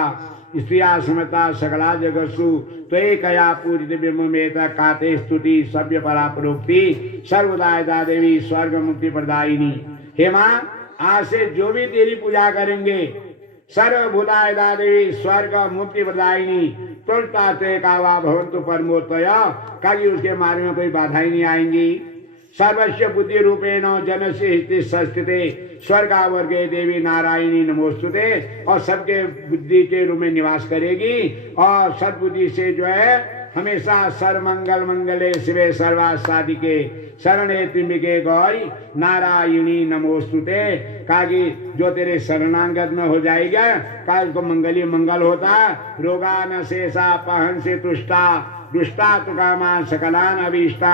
स्त्रिया समता सकला जगत्सु त्वयिकया पूजित ब्रह्ममेता काते स्तुति सभ्य परा प्रोक्ति सर्वदायदा देवी स्वर्ग मुक्ति प्रदायिनी। हे मां आज से जो भी तेरी पूजा करेंगे सर्वभूतायदा देवी स्वर्ग मुक्ति प्रदायिनी तुलता ते का वा भवन्तु परमोत्तय। कभी उसके मार्ग में कोई बाधाएं नहीं आएंगी। सर्वस्व बुद्धि रूपेण जनस्य हिते संस्थिते स्वर्गावर्गे देवी नारायणी नमोस्तुते। और सबके बुद्धि के रूप में निवास करेगी, और सद्बुद्धि से जो है हमेशा सर्वमंगल मंगले शिवे सर्वासादिके शरणे त्र्यंबके गौरी नारायणी नमोस्तुते। कहा कि जो तेरे शरणांगत में हो जाएगा काल को मंगली मंगल होता। रोगा न शेषा पहन से तुष्टा दुष्टा तुकामा सकलान अभीष्टा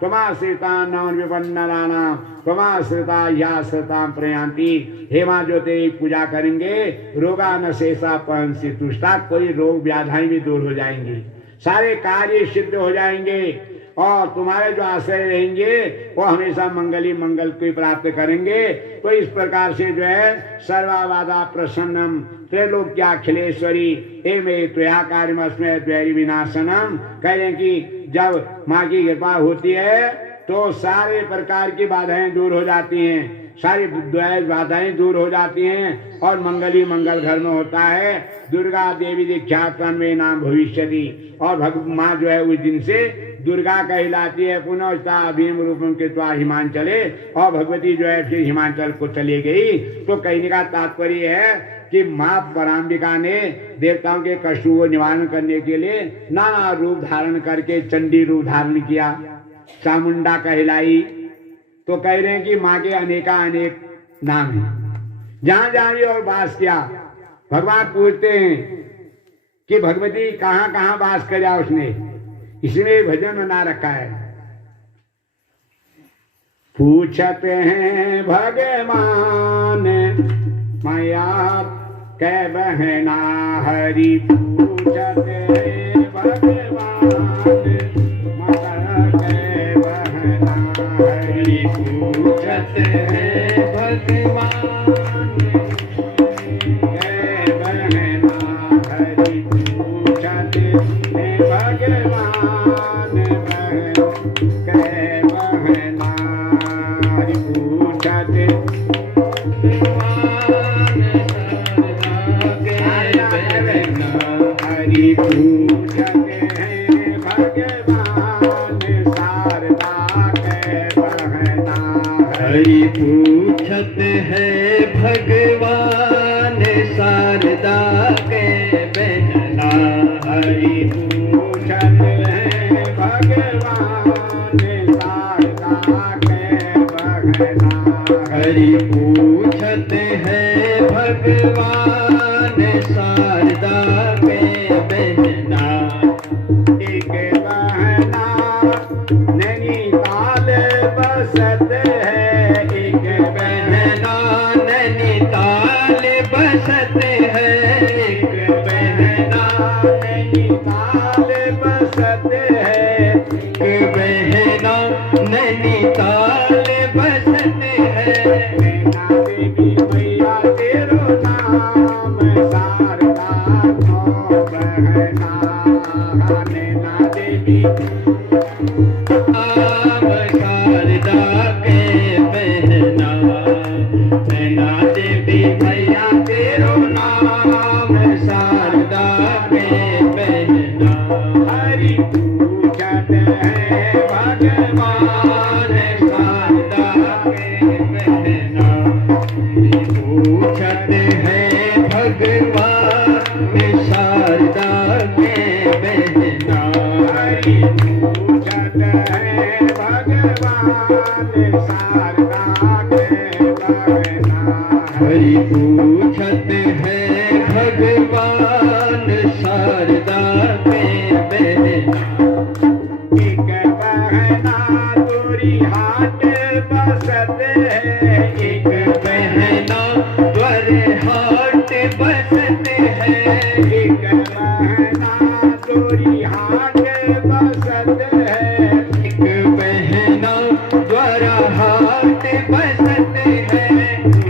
त्वमाश्रिता नवन विपन्नराना त्वमाश्रिता याश्रिता प्रयांति। हे मां जो तेरी पूजा करेंगे रोगा न शेषा पहन से तुष्टा, कोई रोग व्याधियां भी दूर हो जाएंगी, सारे कार्य सिद्ध हो जाएंगे, और तुम्हारे जो आश्रय रहेंगे वो हमेशा मंगली मंगल को प्राप्त करेंगे। तो इस प्रकार से जो है सर्वावादा प्रसन्नम त्रैलोक्याखिलेश्वरी एमे त्वया कार्यमस्मै द्वैरी विनाशनम। कह रहे हैं कि जब माँ की कृपा होती है तो सारे प्रकार की बाधाएं दूर हो जाती हैं, सारी बाधाएं दूर हो जाती हैं, और मंगली मंगल घर में होता है। दुर्गा देवी दीक्षात में नाम भविष्यति। और माँ जो है उस दिन से दुर्गा कहलाती है। पुनः भीम रूपम के द्वारा हिमांचले, और भगवती जो है फिर हिमांचल को चली गई। तो कहने का तात्पर्य है कि माँ पराम्बिका ने देवताओं के कष्टों को निवारण करने के लिए नाना रूप धारण करके चंडी रूप धारण किया, चामुंडा कहलाई। तो कह रहे हैं कि माँ के अनेका अनेक नाम हैं। जहां जहां भी और वास किया भगवान पूछते हैं कि भगवती कहां कहां वास किया उसने, इसमें भजन बना रखा है। पूछते हैं भगवान माया कै बहना हरि, पूछते हैं भगवान माया कै बहना हरि, पूछते हैं भगवान कै बहना हरि, पूछते हैं भगवान कै बहना हरि, पूछते हरि, पूछते हैं भगवान शारदा कै बहना हरि, पूछते हैं भगवान शारदा के बहना। हरि, पूछते हैं भगवान शारदा कै बहना। हरि, पूछते हैं भगवान शारदा के बहना। एक बहना नैनीताल बसत है, एक बहना नैनीताल बसत है, एक बहना नैनीताल बसत है, एक बहना नैनीताल बसत है। नैना देवी मैया तेरो नाम शारदा नो बहना। नैना देवी नाम शारदा के बहना। नैना देवी मैया तेरो नाम शारदा के बहना। हरि, पूछते हैं भगवान शारदा के बहना। पूछते हैं भगवान शारदा के बहना। हरि, पूछते हैं भगवान शारदा के बहना। हरि, पूछते हैं भगवान शारदा के बहना। एक बहना तोरी हाट बसत है, एक बहना द्वारे हाट बसत है, एक बहना तोरी हाट बसत है, एक बहना द्वारा हाट बसत है।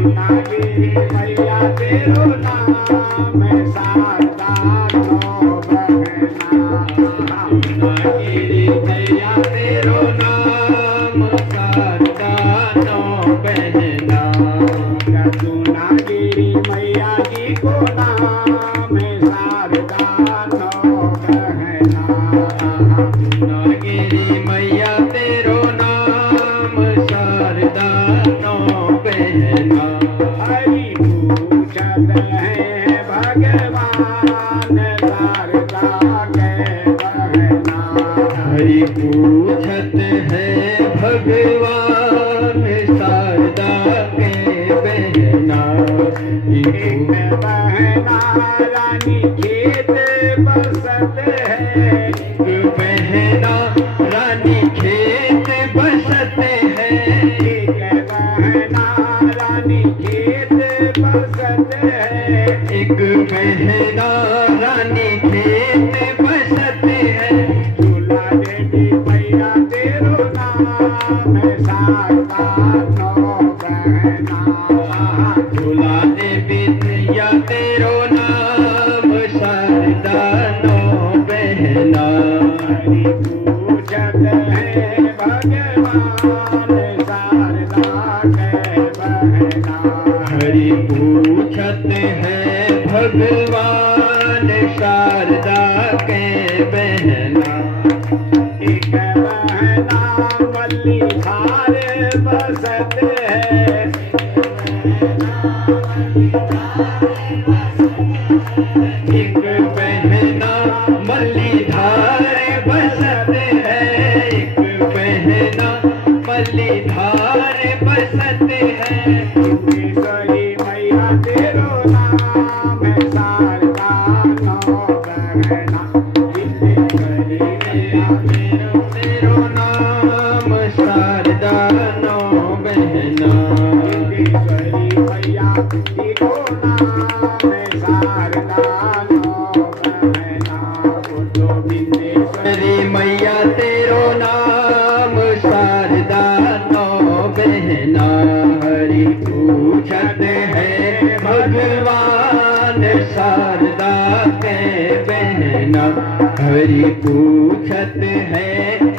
नागिनी मैया तेरो नाम शारदा नो बहना। नागिनी मैया तेरो नाम शारदा नो बहना। नागिनी मैया जी को नाम शारदा नो बहना। नागिनी मैया तेरो नाम शारदा नो बहना। हरि, पूछते हैं भगवान शारदा कै बहना। हरि, पूछते हैं भगवान शारदा के बहना। एक बहना रानी खेत बसत है, एक बहना रानी खेत बसत है, एक बहना रानी खेत बसत है, एक बहना रानी खेत बसत है। झूला देवी मैया तेरो नाम शारदा नो बहना। झूला देवी मैया तेरो नाम शारदा नो बहना। हरि, पूछते हैं भगवान शारदा कै बहना। हरि, पूछते हैं भगवान शारदा के बहना। एक बहना मल्ली धार बसत है, एक बहना मल्लीधार बसत है, एक बहना मल्लीधार बसत है। ईश्वरी मैया तेरो नाम शारदा नो बहना। बहना विंध्येश्वरी मैया तेरो नाम शारदा नो बहना विंध्येश्वरी मैया तेरो नाम शारदा नो बहना बोलो विंध्येश्वरी मैया तेरो नाम शारदा नो बहना हरि पूछत है भगवान शारदा के बहना हरि पूछत है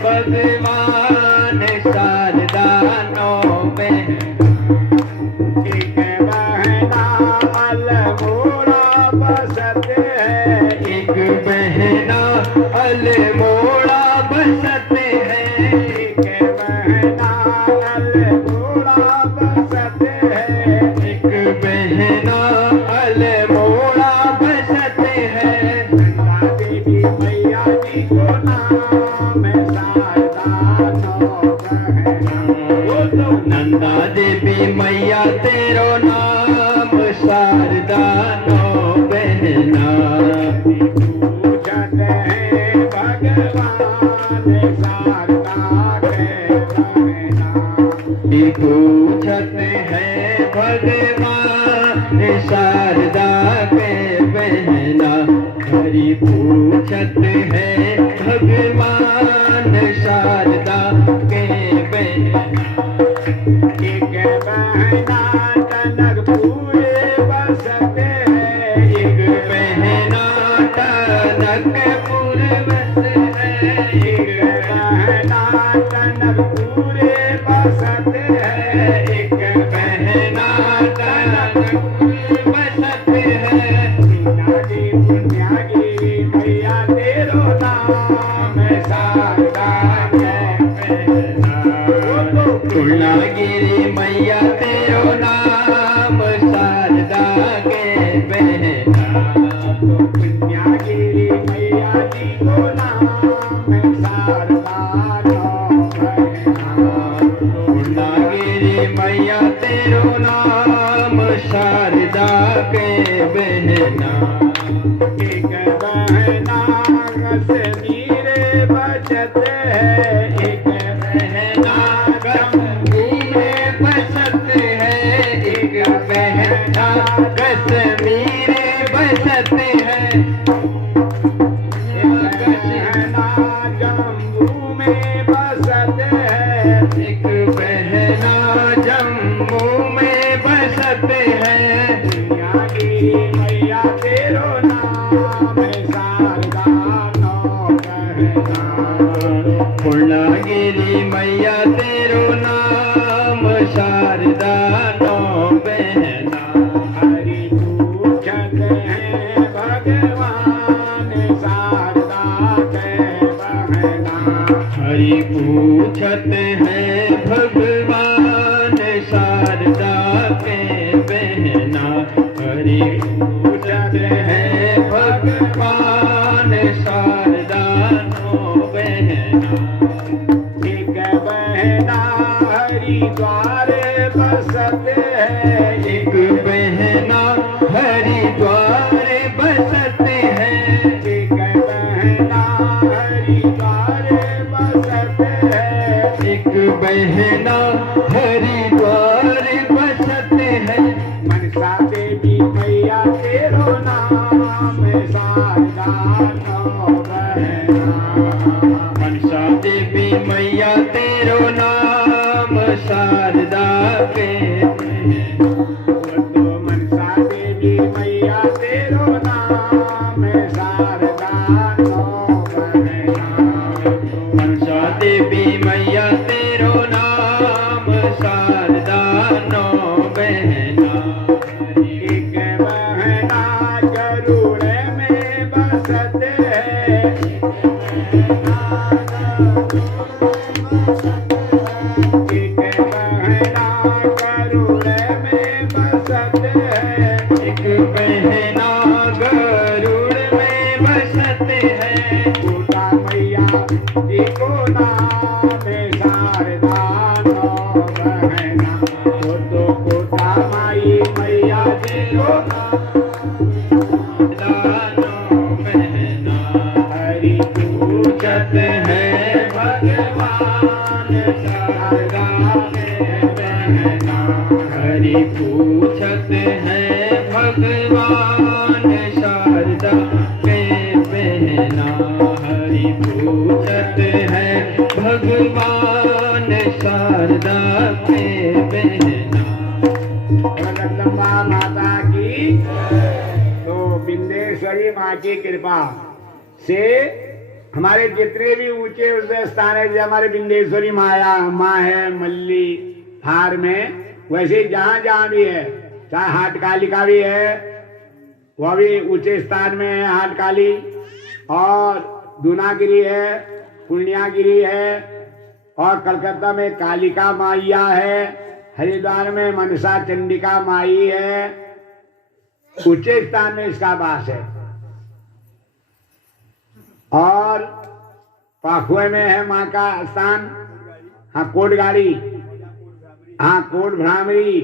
भगवान शारदा नो बहना एक बहना अल्मोड़ा बसत है एक बहना अल्मोड़ा बसत है एक बहना अल्मोड़ा बसत है एक बहना अल्मोड़ा बसत है नंदा देवी मैया जी को नाम शारदा नो बहना बोलो नंदा देवी मैया तेरो नाम शारदा नो बहना पूछत है भगवान शारदा के बहना पूछत है भगवान शारदा के बहना हरि पूछत है भगवान शारदा के बहना एक बहना टनकपुर बसत है एक बहना टनकपुर बस है एक बहना टनकपुर बसत है एक बहना टनकपुर बसत है मीनाजी पुण्यागिरी मैया तेरो नाम शारदा के बहना पूर्णागिरी मैया तेरो नाम शारदा के बहना पुण्यागिरी मैया जी को नाम शारदा नो बहना पूर्णागिरी मैया तेरो नाम शारदा के बहना एक बहना कश्मीर बचत है एक बहना जम्मू में बसत है एक बहना कश्मीर बसत है बहना जम्मू में बसत है एक बहना जम्मू में बसत है पुण्यागिरी मैया तेरो नाम शारदा नो बहना पूर्णागिरी मैया तेरो नाम शारदा नो बहना हरि पूछत है भगवान शारदा के बहना हरि पूछत है भगवान शारदा के बहना हरि पूछत है भगवान शारदा नो बहना एक बहना हरिद्वार बसत है एक बहना हरिद्वार बसत है एक बहना हरिद्वार बसत है एक बहना हरिद्वार बसत है मनसा देवी मैया तेरो नाम शारदा नो बहना मनसा देवी मैया तेरो नाम शारदा के तो मनसा देवी मैया तेरो नाम शारदा नो बहना मनसा देवी मैया तेरो नाम शारदा नो बहना एक बहना गरुड़ में बसत है एक बहना गरुड़ में बसत है एक बहना गरुड़ में बसत है कोटा मैया जी को नाम शारदा नो बहना तो कोटा माई मैया जी को शारदा नो बहना हरि पूछत है भगवान शारदा के बहना हरि पूछत है भगवान शारदा के बहना। जगदम्बा माता की। तो बिंदेश्वरी माँ की कृपा से हमारे जितने भी ऊंचे ऊंचे स्थान है, जैसे हमारे बिंदेश्वरी माया माँ है मल्ली हार में, वैसे जहां जहां भी है, चाहे हाट कालिका भी है, वह भी ऊंचे स्थान में है हाट काली, और दूनागिरी है, पुण्यागिरी है, और कलकत्ता में कालिका माइया है, हरिद्वार में मनसा चंडिका माई है। ऊंचे स्थान में इसका वास है। और पाखुए में है माँ का स्थान, हाँ कोटगाड़ी, हाँ कोट भ्रामरी,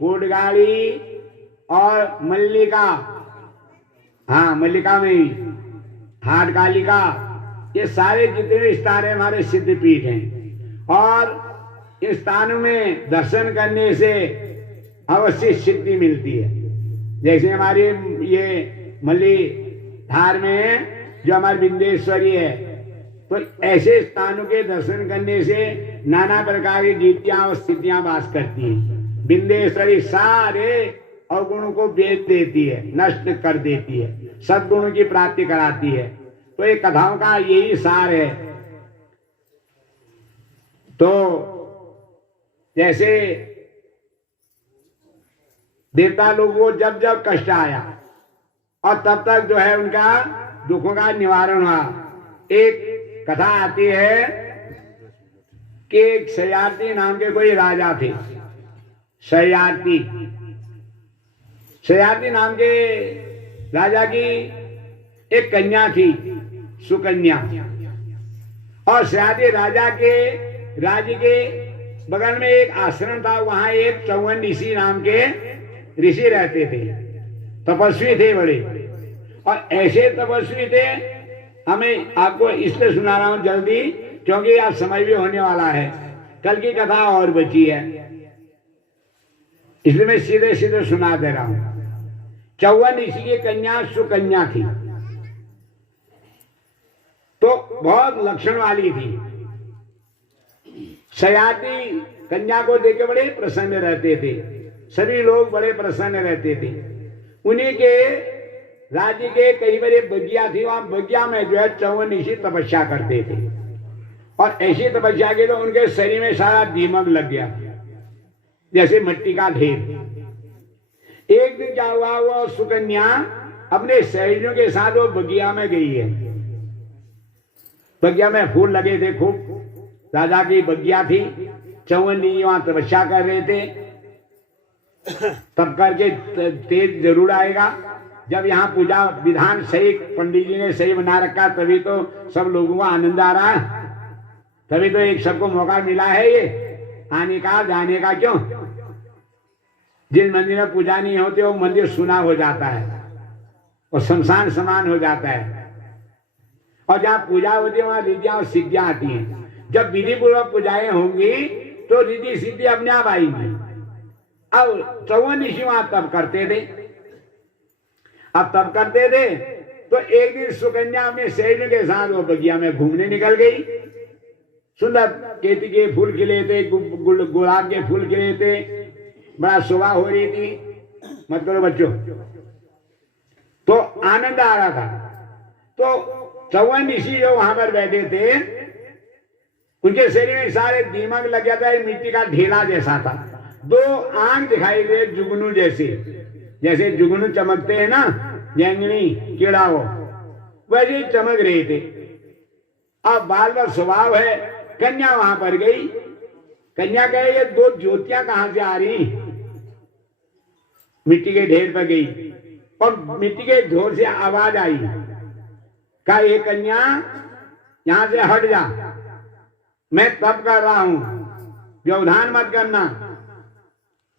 कोटगाड़ी और मल्लिका, हाँ मल्लिका में ही हाट कालिका, ये सारे जितने भी स्थान है हमारे सिद्धपीठ हैं। और इस स्थानों में दर्शन करने से अवश्य सिद्धि मिलती है। जैसे हमारी ये मल्ली धार में जो हमारी बिंदेश्वरी है, तो ऐसे स्थानों के दर्शन करने से नाना प्रकार की गीतियां और स्थितियां वास करती हैं। बिंदेश्वरी सारे अवगुणों को बेच देती है, नष्ट कर देती है, सद्गुणों की प्राप्ति कराती है। तो ये कथाओं का यही सार है। तो जैसे देवता लोगों को जब जब कष्ट आया और तब तक जो है उनका दुखों का निवारण हुआ। एक कथा आती है कि एक शयाती नाम के कोई राजा थे। शयाती नाम के राजा की एक कन्या थी, सुकन्या। और शयाती राजा के राज्य के बगल में एक आश्रम था, वहां एक चौवन ऋषि नाम के ऋषि रहते थे, तपस्वी थे बड़े। और ऐसे तपस्वी थे, हमें आपको इसलिए सुना रहा हूं जल्दी, क्योंकि आज समय भी होने वाला है, कल की कथा और बची है, इसलिए मैं सीधे सीधे सुना दे रहा हूं। चौवन ऋषि की कन्या सुकन्या थी, तो बहुत लक्षण वाली थी। शयाती कन्या को देख के बड़े प्रसन्न रहते थे, सभी लोग बड़े प्रसन्न रहते थे। उन्हीं के राज्य के कई बड़े बगिया थी, वहां बगिया में जो है चौवन ऋषि तपस्या करते थे। और ऐसी तपस्या की तो उनके शरीर में सारा दीमक लग गया, जैसे मिट्टी का ढेर। एक दिन क्या हुआ, वो सुकन्या अपने सहेलियों के साथ वो बगिया में गई है। बगिया में फूल लगे थे खूब, राजा की बगिया थी, चौवन ऋषि वहां तपस्या कर रहे थे। तब करके तेज जरूर आएगा, जब यहाँ पूजा विधान सही पंडित जी ने सही बना रखा, तभी तो सब लोगों को आनंद आ रहा है, तभी तो एक सबको मौका मिला है ये आने का जाने का। क्यों? जिन मंदिर में पूजा नहीं होती वो मंदिर सुना हो जाता है और शमशान समान हो जाता है। और जहाँ पूजा होती है वहां रिद्धियां और सिद्धियां आती हैं। जब विधि पूर्वक पूजाएं होंगी तो रिद्धि सिद्धि अपने आप आएंगी। अब चौवन ऋषि वहां तब करते थे। अब तब करते थे तो एक दिन सुकन्या अपने सहेलियों के साथ वो बगिया में घूमने निकल गई। सुंदर केती के फूल खिले थे, गुलाब के फूल खिले थे, बड़ा शोभा हो रही थी। मत करो बच्चों, तो आनंद आ रहा था। तो चौवन ऋषि जो वहां पर बैठे थे, उनके शरीर में सारे दीमक लग गया था, मिट्टी का ढेला जैसा था। दो आंख दिखाई दे जुगनू जैसे, जैसे जुगनू चमकते हैं ना, जैंगनी कीड़ा हो, वैसे चमक रहे थे। अब बाल बाल स्वभाव है। कन्या वहां पर गई, कन्या कहे ये दो ज्योतियां कहां से आ रही? मिट्टी के ढेर पर गई और मिट्टी के ढोर से आवाज आई, कहा ये कन्या यहां से हट जा, मैं तप कर रहा हूं, व्यवधान मत करना,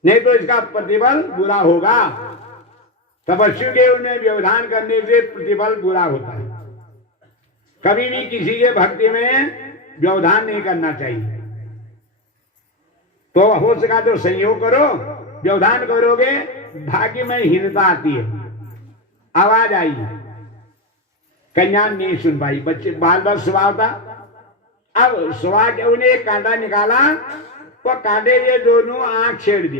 नहीं तो इसका प्रतिफल बुरा होगा। तपस्वी के उन्हें व्यवधान करने से प्रतिफल बुरा होता है। कभी भी किसी के भक्ति में व्यवधान नहीं करना चाहिए। तो हो सका तो संयोग करो, व्यवधान करोगे भाग्य में हीनता आती है। आवाज आई, कन्या नहीं सुन पाई, बच्चे बाल बाल स्वभाव था। अब स्वभाव के उन्हें एक कांटा निकाला, वो कांटे ये दोनों आंख छेड़ दी।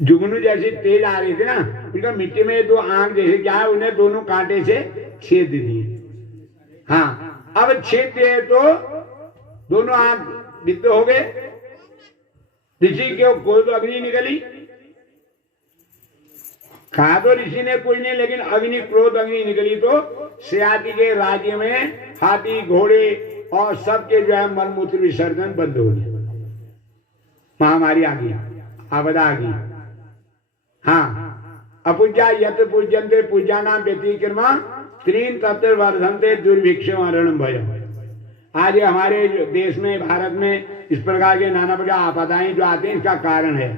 जुगनू जैसी तेज आ रही थी ना, उनका मिट्टी में दो आंख जैसे क्या है, उन्हें दोनों कांटे से छेद दिए। हाँ, अब छेद दिए तो दोनों आंख दिखते हो गए। ऋषि के कोई तो अग्नि निकली, कहा तो ऋषि ने कोई नहीं, लेकिन अग्नि क्रोध अग्नि निकली तो सियाती के राज्य में हाथी घोड़े और सबके जो है मलमूत्र विसर्जन बंद हो गया। महामारी आ गई, आपदा आ गई। हाँ, अपूज्या यत पूज्यन्ते पूज्या नाम व्यतिक्रमा त्रीन तत्र वर्धन्ते दुर्भिक्षम अरणम भयम। आज हमारे देश में, भारत में इस प्रकार के नाना प्रकार आपदाएं जो आते हैं, इसका कारण है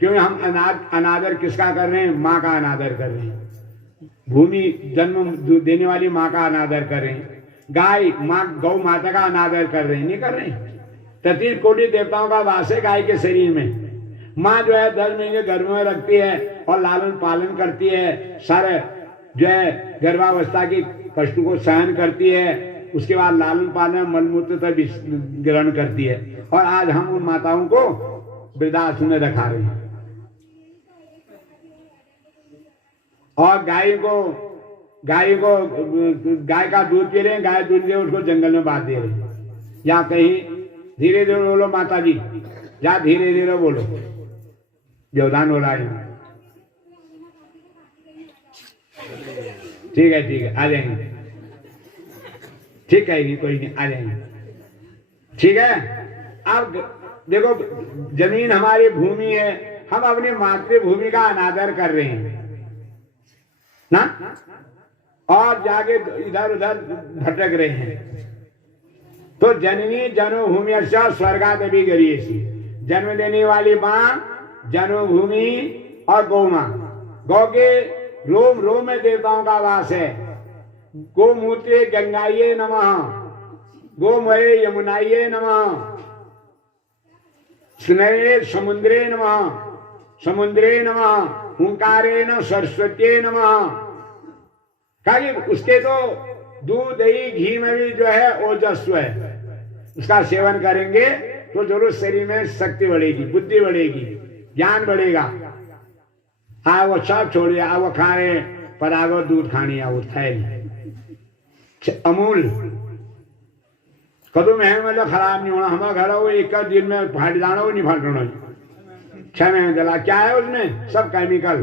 क्योंकि हम अनादर किसका कर रहे हैं? माँ का अनादर कर रहे हैं। भूमि जन्म देने वाली माँ का अनादर कर रहे हैं। गाय माँ, गौ माता का अनादर कर रहे हैं, नहीं कर रहे हैं। 33 कोटि देवताओं का वास है गाय के शरीर में। माँ जो है 10 महीने गर्भ में रखती है और लालन पालन करती है, सारे जो है गर्भावस्था की कष्ट को सहन करती है, उसके बाद लालन पालन मलमूत्र तक ग्रहण करती है। और आज हम उन माताओं को वृद्धाश्रम में रखा रहे हैं और गाय का दूध पी रहे हैं, गाय दूध दे उसको जंगल में बांध दे रहे हैं। या कहीं धीरे धीरे बोलो माता जी, या धीरे धीरे बोलो, व्यवधान हो रहा है। ठीक है, आ जाएंगे। ठीक है, नहीं कोई नहीं, आ जाएंगे। ठीक है, अब देखो जमीन हमारी भूमि है, हम अपनी मातृभूमि का अनादर कर रहे हैं ना, और जाके इधर उधर भटक रहे हैं। तो जननी जन्मभूमि स्वर्गादपि गरीयसी, जन्म देने वाली माँ, जन्मभूमि और गौ माँ। गौ के रोम रोम में देवताओं का वास है। गोमूत्रे गंगाये नमः, गोमये यमुनाये नमः, स्नेहे समुद्रे नमः, समुद्रे नमः, हुंकारेण सरस्वती नमः। कहा उसके तो दूध दही घी में भी जो है ओजस्व है, उसका सेवन करेंगे तो जरूर शरीर में शक्ति बढ़ेगी, बुद्धि बढ़ेगी, ज्ञान बढ़ेगा। हाँ, वो सब छोड़िए, आ वो खाने परागो दूध खानी है, वो थैली अमूल कदू में मतलब खराब नहीं होना। हमारा घर हो एक दिन में फाट जाना हो, नहीं फाटना 6 महीने चला। क्या है उसमें? सब केमिकल।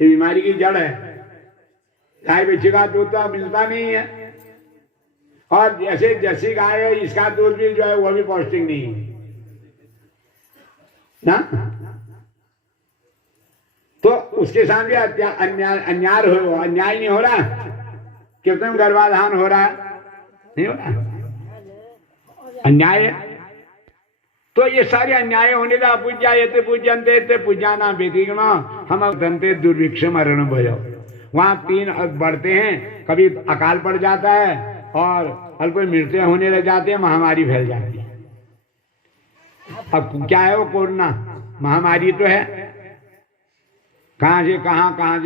ये बीमारी की जड़ है। गाय बच्चे का दूध तो मिलता नहीं है, और जैसे जैसी गाय है इसका दूध भी जो है वो भी पौष्टिक नहीं है ना। तो उसके साथ भी अन्याय नहीं हो रहा, कितने गर्भाधान हो रहा है, नहीं हो रहा, अन्याय है। तो ये सारे अन्याय होने का पूज्या ये पूजनते पूजा ना व्यतिक्रमा हम दंते दुर्भिक्षम अरण भयो। वहां 3 बढ़ते हैं, कभी अकाल पड़ जाता है और अल्प मृत्यु होने लग जाते हैं, महामारी फैल जाती है। अब क्या है वो कोरोना महामारी तो है, कहां से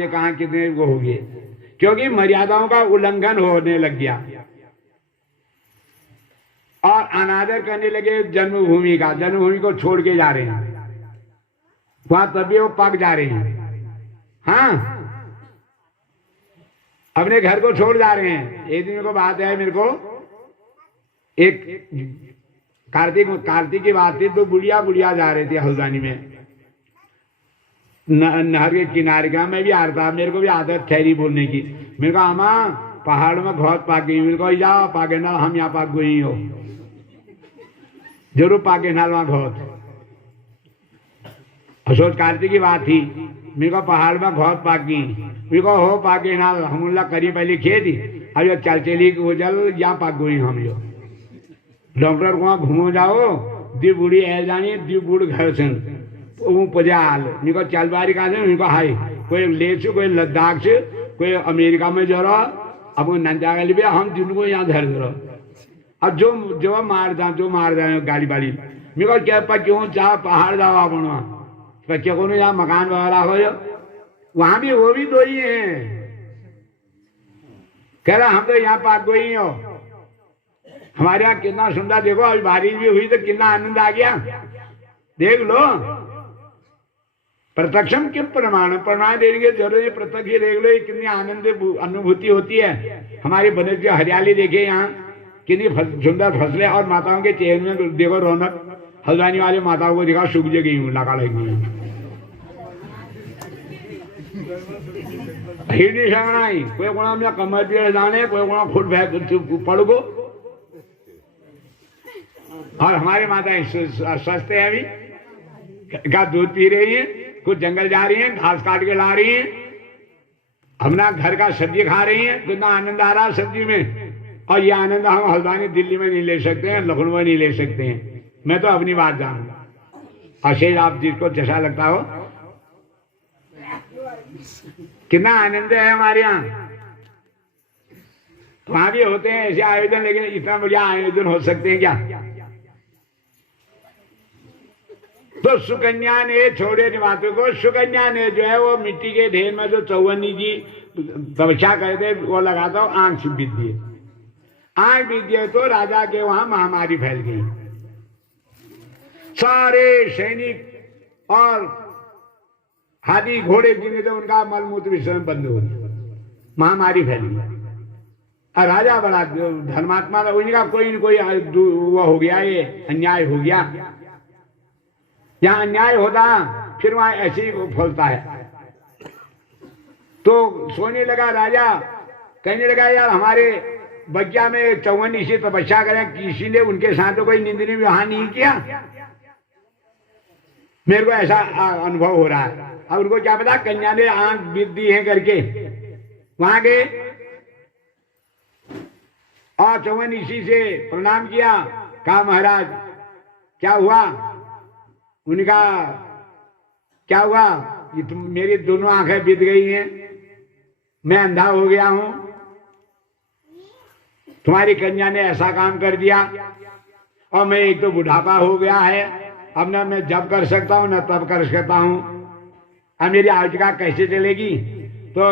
कहां कितने वो हो गए, क्योंकि मर्यादाओं का उल्लंघन होने लग गया और अनादर करने लगे जन्मभूमि का। जन्मभूमि को छोड़ के जा रहे हैं, वहां तभी वो पक जा रहे हैं। हाँ, अपने घर को छोड़ जा रहे हैं। एक दिन को बात है, मेरे को एक कार्तिक की बात थी, तो बुढ़िया जा रही थी हल्द्वानी में, नहर के किनारे का। मैं भी आ रहा था, मेरे को भी आदत ठहरी बोलने की। मेरे को आमा पहाड़ में घोत पाक गई, मेरे को जाओ पाके नाल, हम यहाँ पाक गई हो, जरूर पाके नाल वहां घोत। सोच कार्तिक की बात थी, मेरे को पहाड़ में घोत पाक गई, मेरे को हो पाके नाल, हम करीब पहले खेती, अब जो चल चली जल यहाँ पाक गई हम जो। डॉक्टर को घूमो जाओ, दी बूढ़ी ऐ जानी, दी बूढ़ घर से पजाल निको चल बारी का निको हाई, कोई ले कोई लद्दाख से, कोई अमेरिका में जरा, अब नंदा गली भी हम दिन को यहाँ धर दो। अब जो मार जाए गाड़ी वाली मेरे को क्या क्यों चाह पहाड़ जावा बनवा बच्चे को जहाँ मकान वगैरह हो जो वहां भी वो भी दो ही हैं। कह रहा हम तो यहाँ पाक गो ही हो, हमारे यहाँ कितना सुंदर, देखो अभी बारिश भी हुई तो कितना आनंद आ गया, देख लो। प्रत्यक्षम किम प्रमाण, प्रमाण देने की जरूरत है, प्रत्यक्ष देख लो, ये कितनी आनंद अनुभूति होती है। हमारी बने जो हरियाली देखे यहाँ, कितनी सुंदर फसलें, और माताओं के चेहरे में देखो रौनक। हल्द्वानी वाले माताओं को देखा सूख गई हूँ लगा लगी हिरनी संगनाई, कोई कोना में कमर भी जाने, कोई कोना खुद पड़ गो। और हमारी माताएं स्वस्थ है, अभी का दूध पी रही है, कुछ जंगल जा रही हैं, घास काट के ला रही हैं, अपना घर का सब्जी खा रही हैं, कितना आनंद आ रहा है सब्जी में। और ये आनंद हम हल्द्वानी दिल्ली में नहीं ले सकते हैं, लखनऊ में नहीं ले सकते हैं। मैं तो अपनी बात जानूंगा, अशेष आप जिसको जैसा लगता हो, कितना आनंद है हमारे यहाँ। वहां भी होते हैं ऐसे आयोजन, लेकिन इतना बढ़िया आयोजन हो सकते हैं क्या? तो सुकन्या ने छोड़े बातों को, सुकन्या ने जो है वो मिट्टी के ढेर में जो चौवन्नी जी तपस्या करते वो लगाता हो, आंख बीत दिए, आंख बीत दिए तो राजा के वहां महामारी फैल गई। सारे सैनिक और हाथी घोड़े जिन्हें तो उनका मलमूत्र विसर्जन बंद हो गया, महामारी फैली। और राजा बड़ा धर्मात्मा, उनका कोई न कोई वो हो गया, ये अन्याय हो गया। जहां अन्याय होता फिर वहां ऐसे ही फलता है। तो सोने लगा राजा, कहने लगा यार हमारे बगिया में चौवन इसी तपस्या करें, किसी ने उनके साथ तो कोई निंदनीय व्यवहार नहीं किया, मेरे को ऐसा अनुभव हो रहा है। अब उनको क्या पता कन्या ने आंख बीत दी है करके। वहां गए और चौवन इसी से प्रणाम किया, कहा महाराज क्या हुआ? उनका क्या हुआ? ये मेरी दोनों आंखें बीत गई हैं, मैं अंधा हो गया हूं, तुम्हारी कन्या ने ऐसा काम कर दिया, और मैं एक तो बुढ़ापा हो गया है, अब ना मैं जब कर सकता हूं ना तब कर सकता हूं, अब मेरी आजीविका कैसे चलेगी? तो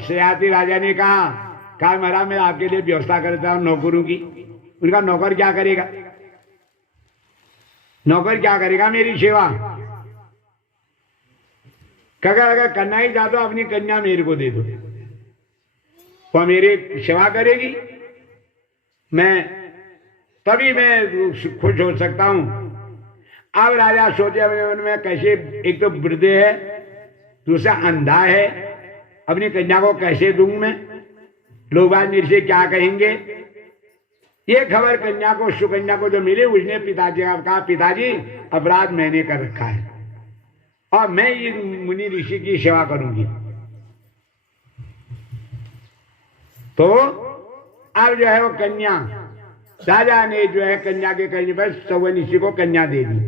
सयाती राजा ने कहा महाराज मैं आपके लिए व्यवस्था करता हूं नौकरों की। उनका नौकर क्या करेगा? नौकर क्या करेगा मेरी सेवा? अगर करना ही चाहता अपनी कन्या मेरे को दे दो, वो मेरी सेवा करेगी, मैं तभी मैं खुश हो सकता हूं। अब राजा सोचे अपने में कैसे, एक तो वृद्ध है, दूसरा अंधा है, अपनी कन्या को कैसे दूं मैं? लोग आज मेरे से क्या कहेंगे? ये खबर कन्या को, सुकन्या को जो मिली, उसने पिताजी का कहा पिताजी अपराध मैंने कर रखा है और मैं ये मुनि ऋषि की सेवा करूंगी। तो अब जो है वो कन्या, राजा ने जो है कन्या के कहने पर चौवन ऋषि को कन्या दे दी,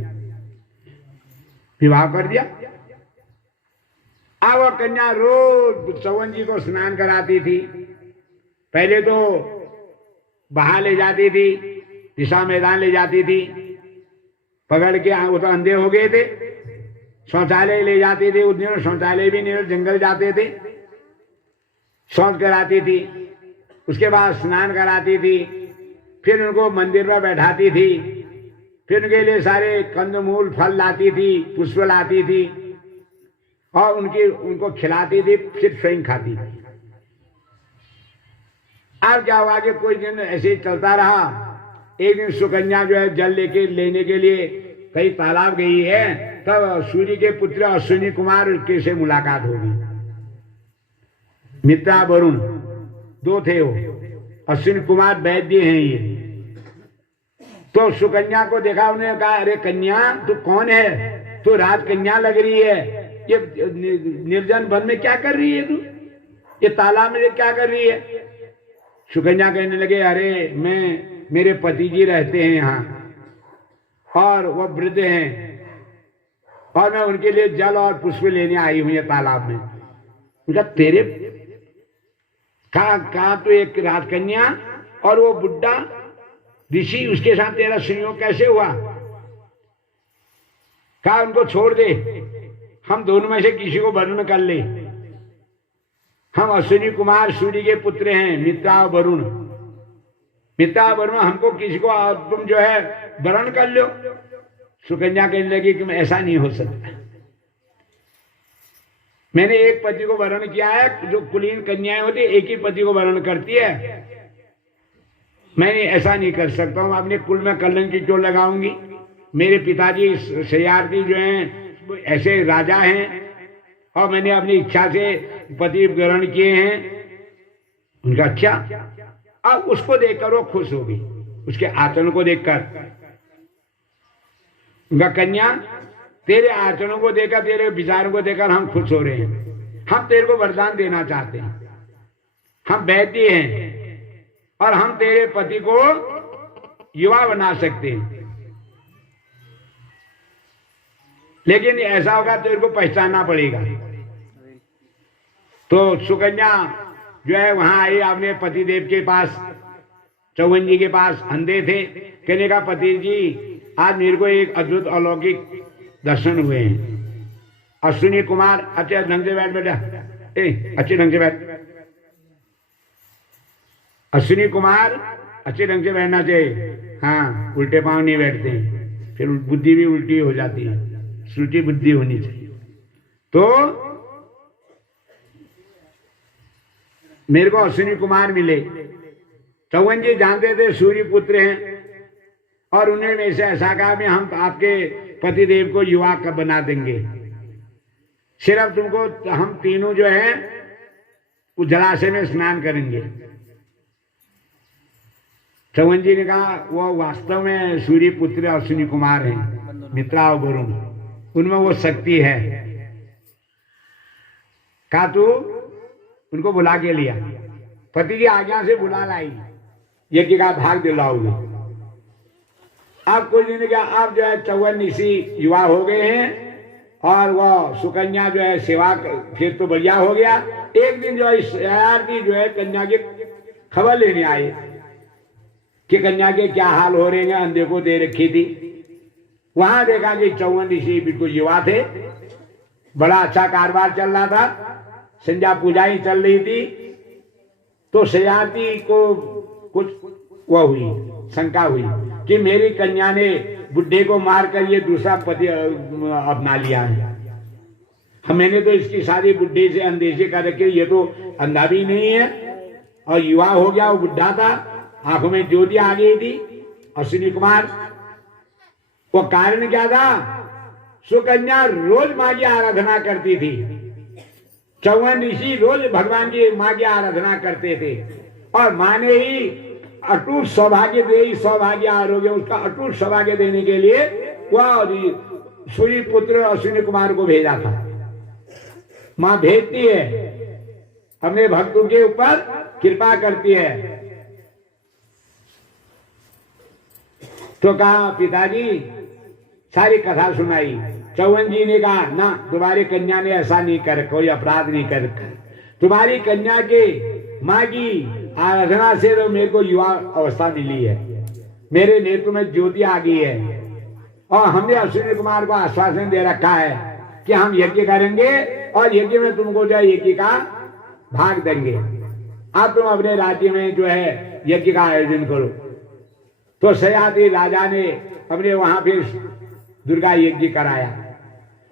विवाह कर दिया। अब वो कन्या रोज चौवन जी को स्नान कराती थी। पहले तो बाहर ले जाती थी, दिशा मैदान ले जाती थी, पकड़ के, वो तो अंधे हो गए थे, शौचालय ले जाती थी, उस दिन शौचालय भी नहीं, जंगल जाते थे, शौच कराती थी, उसके बाद स्नान कराती थी, फिर उनको मंदिर में बैठाती थी, फिर उनके लिए सारे कंदमूल फल लाती थी, पुष्प लाती थी और उनको खिलाती थी, फिर स्वयं खाती थी। अब क्या हुआ कि कोई दिन ऐसे ही चलता रहा। एक दिन सुकन्या जो है जल लेने के लिए कहीं तालाब गई है, तब सूर्य के पुत्र अश्विनी कुमार के से मुलाकात होगी। मित्रा वरुण दो थे, वो अश्विनी कुमार वैद्य हैं ये। तो सुकन्या को देखा, उन्होंने कहा अरे कन्या तू कौन है? तू राज कन्या लग रही है, ये निर्जन वन में क्या कर रही है तू? ये तालाब में क्या कर रही है? सुकन्या कहने लगे अरे मेरे पति जी रहते हैं यहाँ और वो वृद्ध हैं और मैं उनके लिए जल और पुष्प लेने आई हूं ये तालाब में। उनका तेरे कहा तो एक राजकन्या और वो बुढ़ा ऋषि, उसके साथ तेरा संयोग कैसे हुआ? कहा उनको छोड़ दे, हम दोनों में से किसी को वर्ण कर ले। हम अश्विनी कुमार सूर्य के पुत्र हैं, मित्रा और वरुण। मित्रा और वरुण, हमको किसी को तुम जो है वर्ण कर लो। सुकन्या कहने लगी कि ऐसा नहीं हो सकता, मैंने एक पति को वर्ण किया है। जो कुलीन कन्याएं होती एक ही पति को वर्ण करती है, मैंने ऐसा नहीं कर सकता हूं। अपने कुल में कलंक क्यों लगाऊंगी? मेरे पिताजी सयार्थी जो हैं ऐसे राजा हैं और मैंने अपनी इच्छा से पति ग्रहण किए हैं। उनका अच्छा, अब उसको देखकर वो खुश होगी, उसके आचरण को देखकर। उनका कन्या, तेरे आचरणों को देखकर, तेरे विचारों को देखकर हम खुश हो रहे हैं। हम तेरे को वरदान देना चाहते हैं, हम वैद्य हैं और हम तेरे पति को युवा बना सकते हैं। लेकिन ऐसा होगा तेरे को पहचानना पड़ेगा। तो सुकन्या जो है वहां आई अपने पतिदेव के पास, चौवन जी के पास। अंधे थे, कहने का पति जी आज मेरे को एक अद्भुत अलौकिक दर्शन हुए हैं। अश्विनी कुमार, अच्छे ढंग से बैठ बेटा, अच्छे ढंग से बैठ। अश्विनी कुमार अच्छे ढंग से बैठना चाहिए, हाँ, उल्टे पांव नहीं बैठते, फिर बुद्धि भी उल्टी हो जाती है, श्रुति बुद्धि होनी चाहिए। तो मेरे को अश्विनी कुमार मिले। चौवन जी जानते थे सूर्य पुत्र हैं और उन्हें में से ऐसा कहा कि हम आपके पतिदेव को युवा कब बना देंगे, सिर्फ तुमको हम तीनों जो है उस जलाशय में स्नान करेंगे। चौवन जी ने कहा वो वास्तव में सूर्य पुत्र अश्विनी कुमार हैं, मित्रा और वरुण, उनमें वो शक्ति है। कहा तू उनको बुला के लिया, पति की आज्ञा से बुला लाई, यज्ञ का भाग दिलाओगे। अब कुछ दिन क्या, अब जो है चौवन ऋषि युवा हो गए हैं और वो सुकन्या जो है सेवा, फिर तो बढ़िया हो गया। एक दिन जो है शरारती जो है कन्या की खबर लेने आए कि कन्या के क्या हाल हो रहे हैं, अंधे को दे रखी थी। वहां देखा कि चौवन ऋषि बिल्कुल युवा थे, बड़ा अच्छा कारोबार चल रहा था, संध्या पूजा ही चल रही थी। तो शरारती को कुछ वह हुई, शंका हुई कि मेरी कन्या ने बुढ़े को मारकर ये दूसरा पति अपना लिया है। मैंने तो इसकी शादी बुढ़े से अंधे से कर रखी, ये तो अंधा भी नहीं है और युवा हो गया, वो बुढ़ा था, आंखों में ज्योति आ गई थी। अश्विनी कुमार, वो कारण क्या था? सुकन्या रोज मां की आराधना करती थी, चौवन ऋषि रोज भगवान की मां की आराधना करते थे और मां ने ही अटूट सौभाग्य दे, सौभाग्य आरोग्य, उसका अटूट सौभाग्य देने के लिए वह सूर्य पुत्र अश्विनी कुमार को भेजा था। मां भेजती है, अपने भक्तों के ऊपर कृपा करती है। तो कहा पिताजी, सारी कथा सुनाई। चौवन जी ने कहा ना, तुम्हारी कन्या ने ऐसा नहीं कर, कोई अपराध नहीं कर, तुम्हारी कन्या के मां की आराधना से तो मेरे को युवा अवस्था मिली है, मेरे नेत्र में ज्योति आ गई है और हमने अश्विनी कुमार को आश्वासन दे रखा है कि हम यज्ञ करेंगे और यज्ञ में तुमको जो है यज्ञ का भाग देंगे। अब तुम अपने राज्य में जो है यज्ञ का आयोजन करो। तो सयाती राजा ने अपने वहां फिर दुर्गा यज्ञ कराया।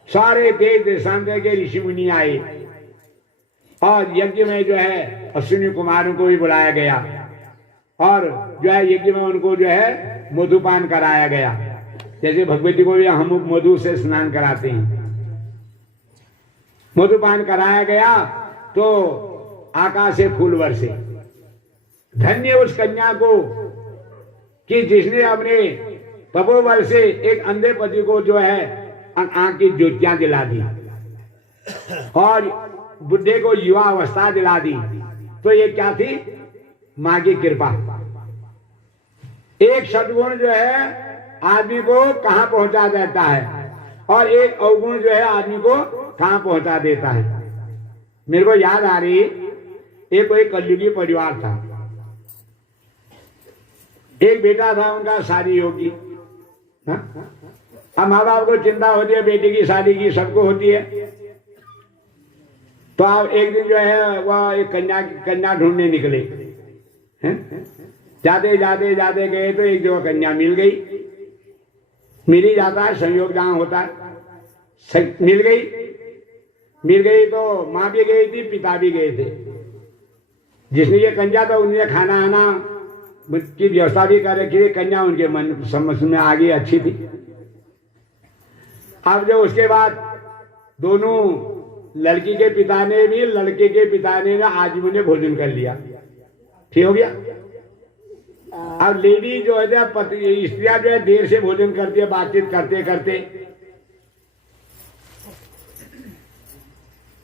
सारे देश देशांतर के ऋषि मुनि आए और यज्ञ में जो है अश्विनी कुमारों को भी बुलाया गया और जो है यज्ञ में उनको जो है मधुपान कराया गया। जैसे भगवती को भी हम मधु से स्नान कराते हैं, मधुपान कराया गया। तो आकाश से फूल बरसे। धन्य उस कन्या को कि जिसने अपने तपोबल से एक अंधे पति को जो है आंख की ज्योतियां दिला दी और बुढ़े को युवा अवस्था दिला दी। तो ये क्या थी? मां की कृपा। एक सद्गुण जो है आदमी को कहां पहुंचा देता है और एक अवगुण जो है आदमी को कहां पहुंचा देता है। मेरे को याद आ रही, एक कोई कलयुगी परिवार था, एक बेटा था उनका शादी योगी, अब माँ बाप को चिंता होती है बेटी की शादी की, सबको होती है। तो आप एक दिन जो है वह एक कन्या ढूंढने निकले हैं। जाते जाते जाते गए तो एक जगह कन्या मिल गई। मिल ही जाता है, संयोग जहां होता है। मिल गई तो माँ भी गई थी, पिता भी गए थे। जिसने ये कन्या था उन्हें खाना आना की व्यवस्था भी कर रखी थी। कन्या उनके मन समझ में आ गई, अच्छी थी। अब जो उसके बाद दोनों लड़की के पिता ने भी, लड़के के पिता ने आज उन्हें भोजन कर लिया, ठीक हो गया। अब लेडी जो है पति, स्त्रियां जो है देर से भोजन करती है, बातचीत करते करते।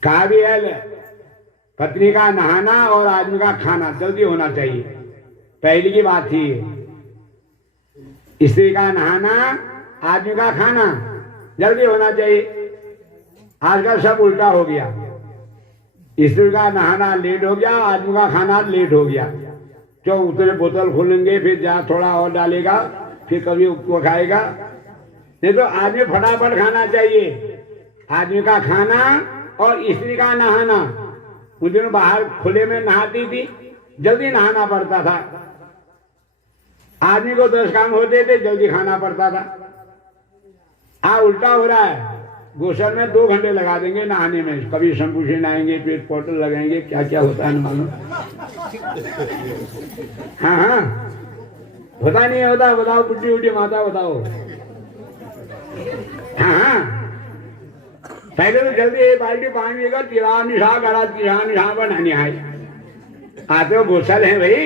कहा भी है पत्नी का नहाना और आदमी का खाना जल्दी होना चाहिए, पहली की बात थी। स्त्री का नहाना, आदमी का खाना जल्दी होना चाहिए। आजकल सब उल्टा हो गया, स्त्री का नहाना लेट हो गया, आदमी का खाना लेट हो गया। जो उतने बोतल खोलेंगे, फिर जहाँ थोड़ा और डालेगा, फिर कभी उसको खाएगा। नहीं तो आदमी फटाफट खाना चाहिए। आदमी का खाना और स्त्री का नहाना, उस दिन बाहर खुले में नहाती थी, जल्दी नहाना पड़ता था। आदमी को 10 काम होते थे, जल्दी खाना पड़ता था। उल्टा हो रहा है। गोसल में 2 घंटे लगा देंगे नहाने में, कभी शैम्पू से नहाएंगे, फिर पाउडर लगाएंगे, क्या क्या होता है मालूम। हाँ, पता नहीं होता। बताओ बुढ़ी उठी माता, बताओ। हाँ, पहले तो जल्दी बाल्टी पानी लेकर तिरा निशा पर नहाने आए। आते हो गोसल है भाई,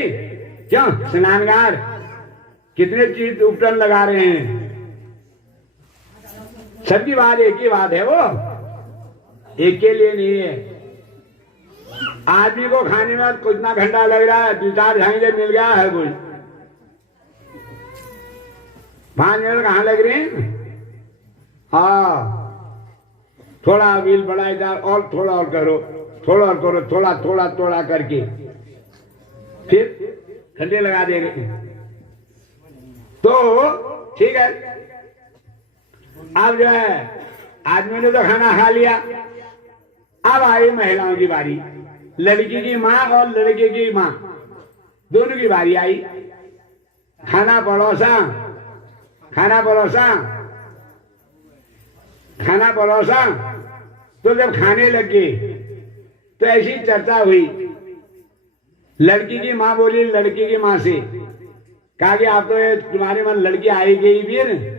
क्यों स्नानगार कितने चीज उपकरण लगा रहे हैं। सबकी बात एक ही बात है, वो एक के लिए नहीं है। आदमी को खाने में कितना घंटा लग रहा है, 2-4 झांगे मिल गया है कोई, 5 मिनट कहाँ लग रहे हैं। हाँ, थोड़ा व्हील बढ़ाए जा, और थोड़ा और करो, थोड़ा और करो, थोड़ा थोड़ा थोड़ा करके फिर घंटे लगा देंगे। तो ठीक है, अब जो है आदमी ने तो खाना खा लिया। अब आई महिलाओं की बारी। लड़की की माँ और लड़के की माँ दोनों की बारी आई। खाना परोसा, खाना परोसा, खाना परोसा। तो जब खाने लगे तो ऐसी चर्चा हुई। लड़की की माँ बोली लड़की की माँ से, कहा कि आप तो तुम्हारे मन लड़की आई गई भी है,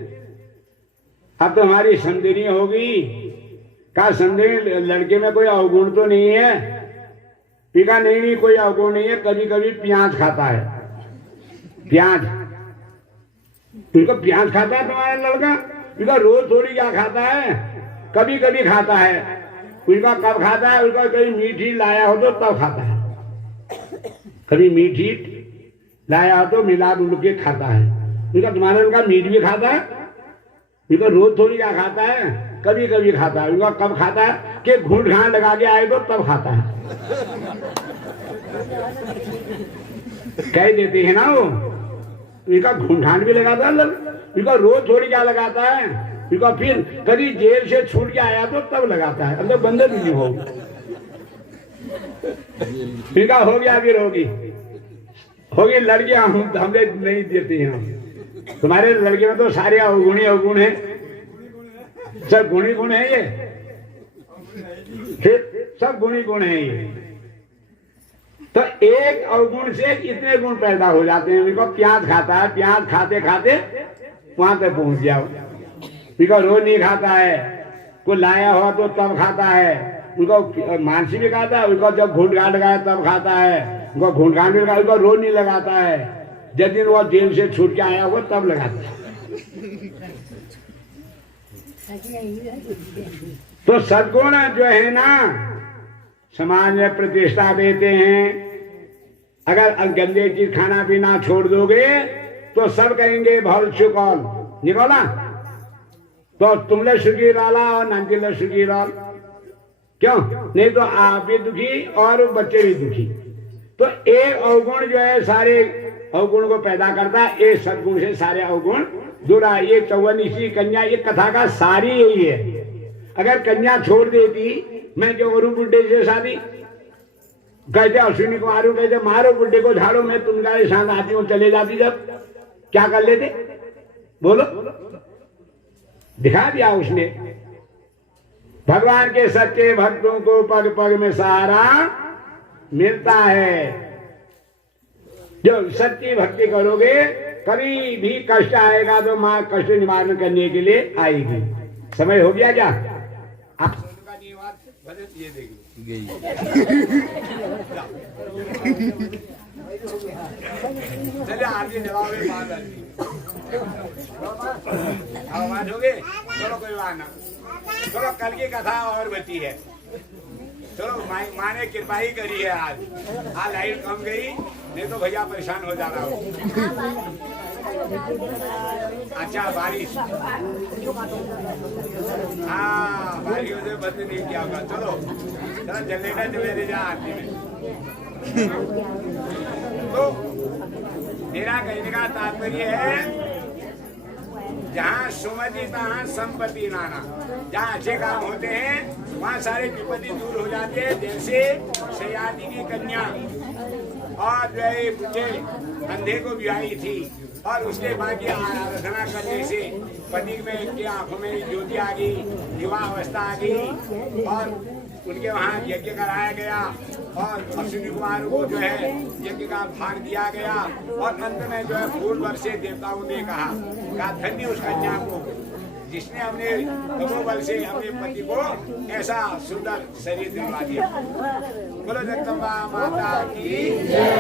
अब तो हमारी समझनी होगी। कहा समझनी, लड़के में कोई अवगुण तो नहीं है। पिका नहीं, कोई अवगुण नहीं है। कभी कभी प्याज खाता है, प्याज। तुमको प्याज खाता है तुम्हारा लड़का? उनका रोज थोड़ी क्या खाता है, कभी कभी खाता है। उनका कब खाता है? उनका कहीं मीठी लाया हो तो तब खाता है। कभी मीठी लाया हो तो मिला डुल के खाता है। उनका तुम्हारा लड़का मीठ भी खाता है, उनका रोज थोड़ी क्या खाता है, कभी कभी खाता है। उनका कब खाता है कि घूंट घाट लगा के आए तो तब खाता है। कह देते हैं ना वो, इनका घूंघाट भी लगाता है, इनका रोज थोड़ी क्या लगाता है। इनका फिर कभी जेल से छूट के आया तो तब लगाता है, अंदर बंदर भी नहीं होगी। इनका हो गया, फिर होगी लड़कियां हमने नहीं देते हैं। तुम्हारे लड़के में तो सारे अवगुण है, सब गुणी गुण है ये, फिर सब गुणी गुण है ये। तो एक अवगुण से इतने गुण पैदा हो जाते हैं। उनको प्याज खाता है, प्याज खाते खाते वहां तक पहुंच जाओ। उनको रोज नहीं खाता है, कोई लाया हुआ तो तब खाता है। उनको मानसी भी खाता है, उनको जब घूंट घाट लगाया तब खाता है। उनको घूंट घाट भी लगाया, उनको रोज नहीं लगाता है। जिस दिन वो जेल से छूट के आया हुआ तब लगाता है। तो सद्गुण जो है ना, समाज में प्रतिष्ठा देते हैं। अगर गंदे चीज खाना पीना छोड़ दोगे तो सब कहेंगे भल चुकौल निकोला, तो तुमने सुखी डाला और नंदिले सुखी डाल। क्यों? नहीं तो आप भी दुखी और बच्चे भी दुखी। तो एक अवगुण जो है सारे अवगुण को पैदा करता है, एक सद्गुण से सारे अवगुण दूरा ये 54 कन्या, ये कथा का सारी यही है। अगर कन्या छोड़ देती, मैं जो और बुढ़े से शादी कहते, अश्विनी को मारू, कहते मारो बुढ़े को, झाड़ो, मैं तुम्हारे साथ आती हूँ, चले जाती, जब क्या कर लेते बोलो? दिखा दिया उसने। भगवान के सच्चे भक्तों को पग पग में सहारा मिलता है। जो सच्ची भक्ति करोगे, कभी भी कष्ट आएगा तो मां कष्ट निवारण करने के लिए आएगी। समय हो गया क्या? आप ये देखिए चलिए आरती जवाब आवाज हो गए। चलो कोई बात ना, चलो कल की कथा और बची है। चलो माँ ने कृपा ही करी है। आज लाइट कम गई, नहीं तो भैया परेशान हो जाना हो। अच्छा बारिश, हाँ बारिश से बंद नहीं किया होगा। चलो चलो जनरेटर चले दे जा आरती में। तो मेरा कहने का तात्पर्य है, जहाँ सुमति तहाँ संपत्ति नाना। जहाँ अच्छे काम होते हैं वहाँ सारे विपत्ति दूर हो जाते हैं। जैसे सयाती की कन्या और जो है बुढ़े अंधे को ब्याही थी, और उसके बाद की आराधना करने से पति में की आंखों में ज्योति आ गई, विवाह अवस्था आ गई, और उनके वहाँ यज्ञ कराया गया, और अश्विनी कुमार को जो है यज्ञ का भाग दिया गया, और अंत में जो है फूल वर्षे देवताओं ने कहा धन्य उस कन्या को जिसने अपने तपोबल से अपने पति को ऐसा सुंदर शरीर दिलवा दिया। बोलो जगदम्बा माता की जय।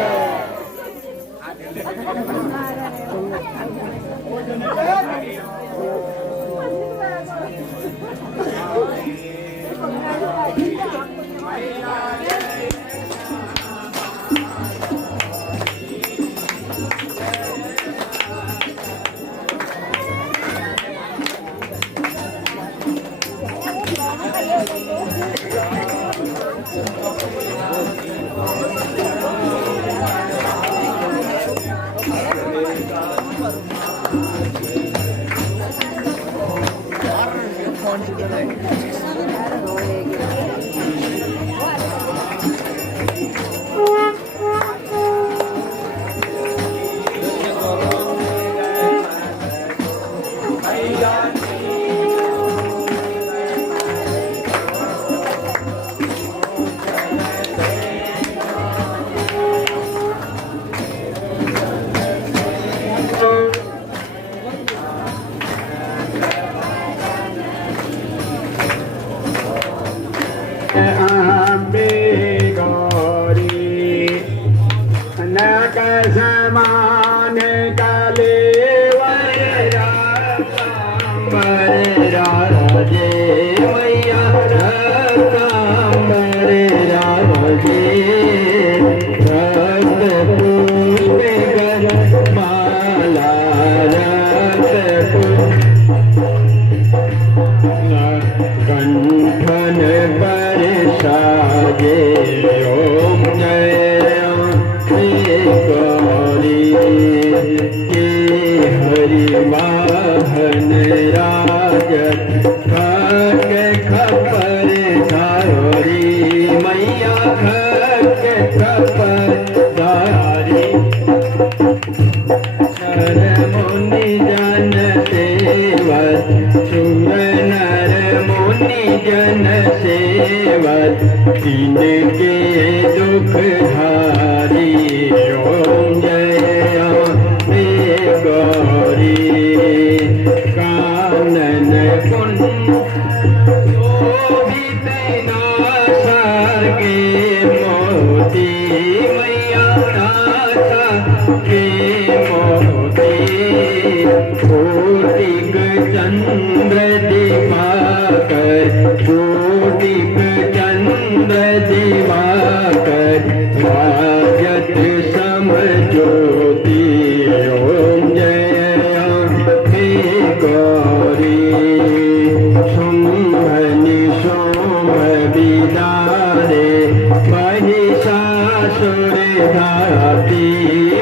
महिषासुर धाती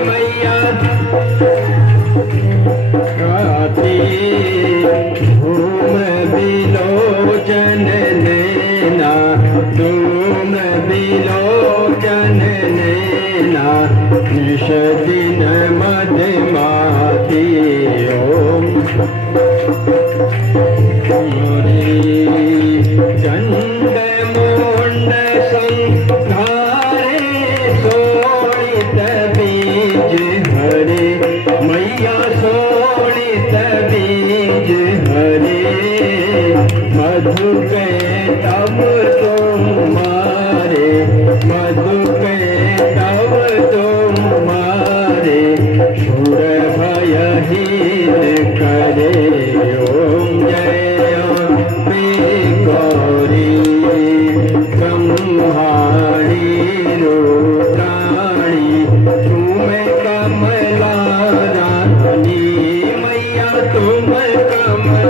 मैया राती धूम बिलोचन नैना धूम बिलोचन नैना निश दिन मधमाती ओम चंड मुंड संघारे सोणित बीज हरे मैया सोणित बीज हरे मधु के तब तुम्हारे मधु के तब तुम्हारे सुर भयहीन करे ओम जय अम्बे गौरी ब्रह्माणी रुद्राणी तुम कमला रानी मैया तुम कमल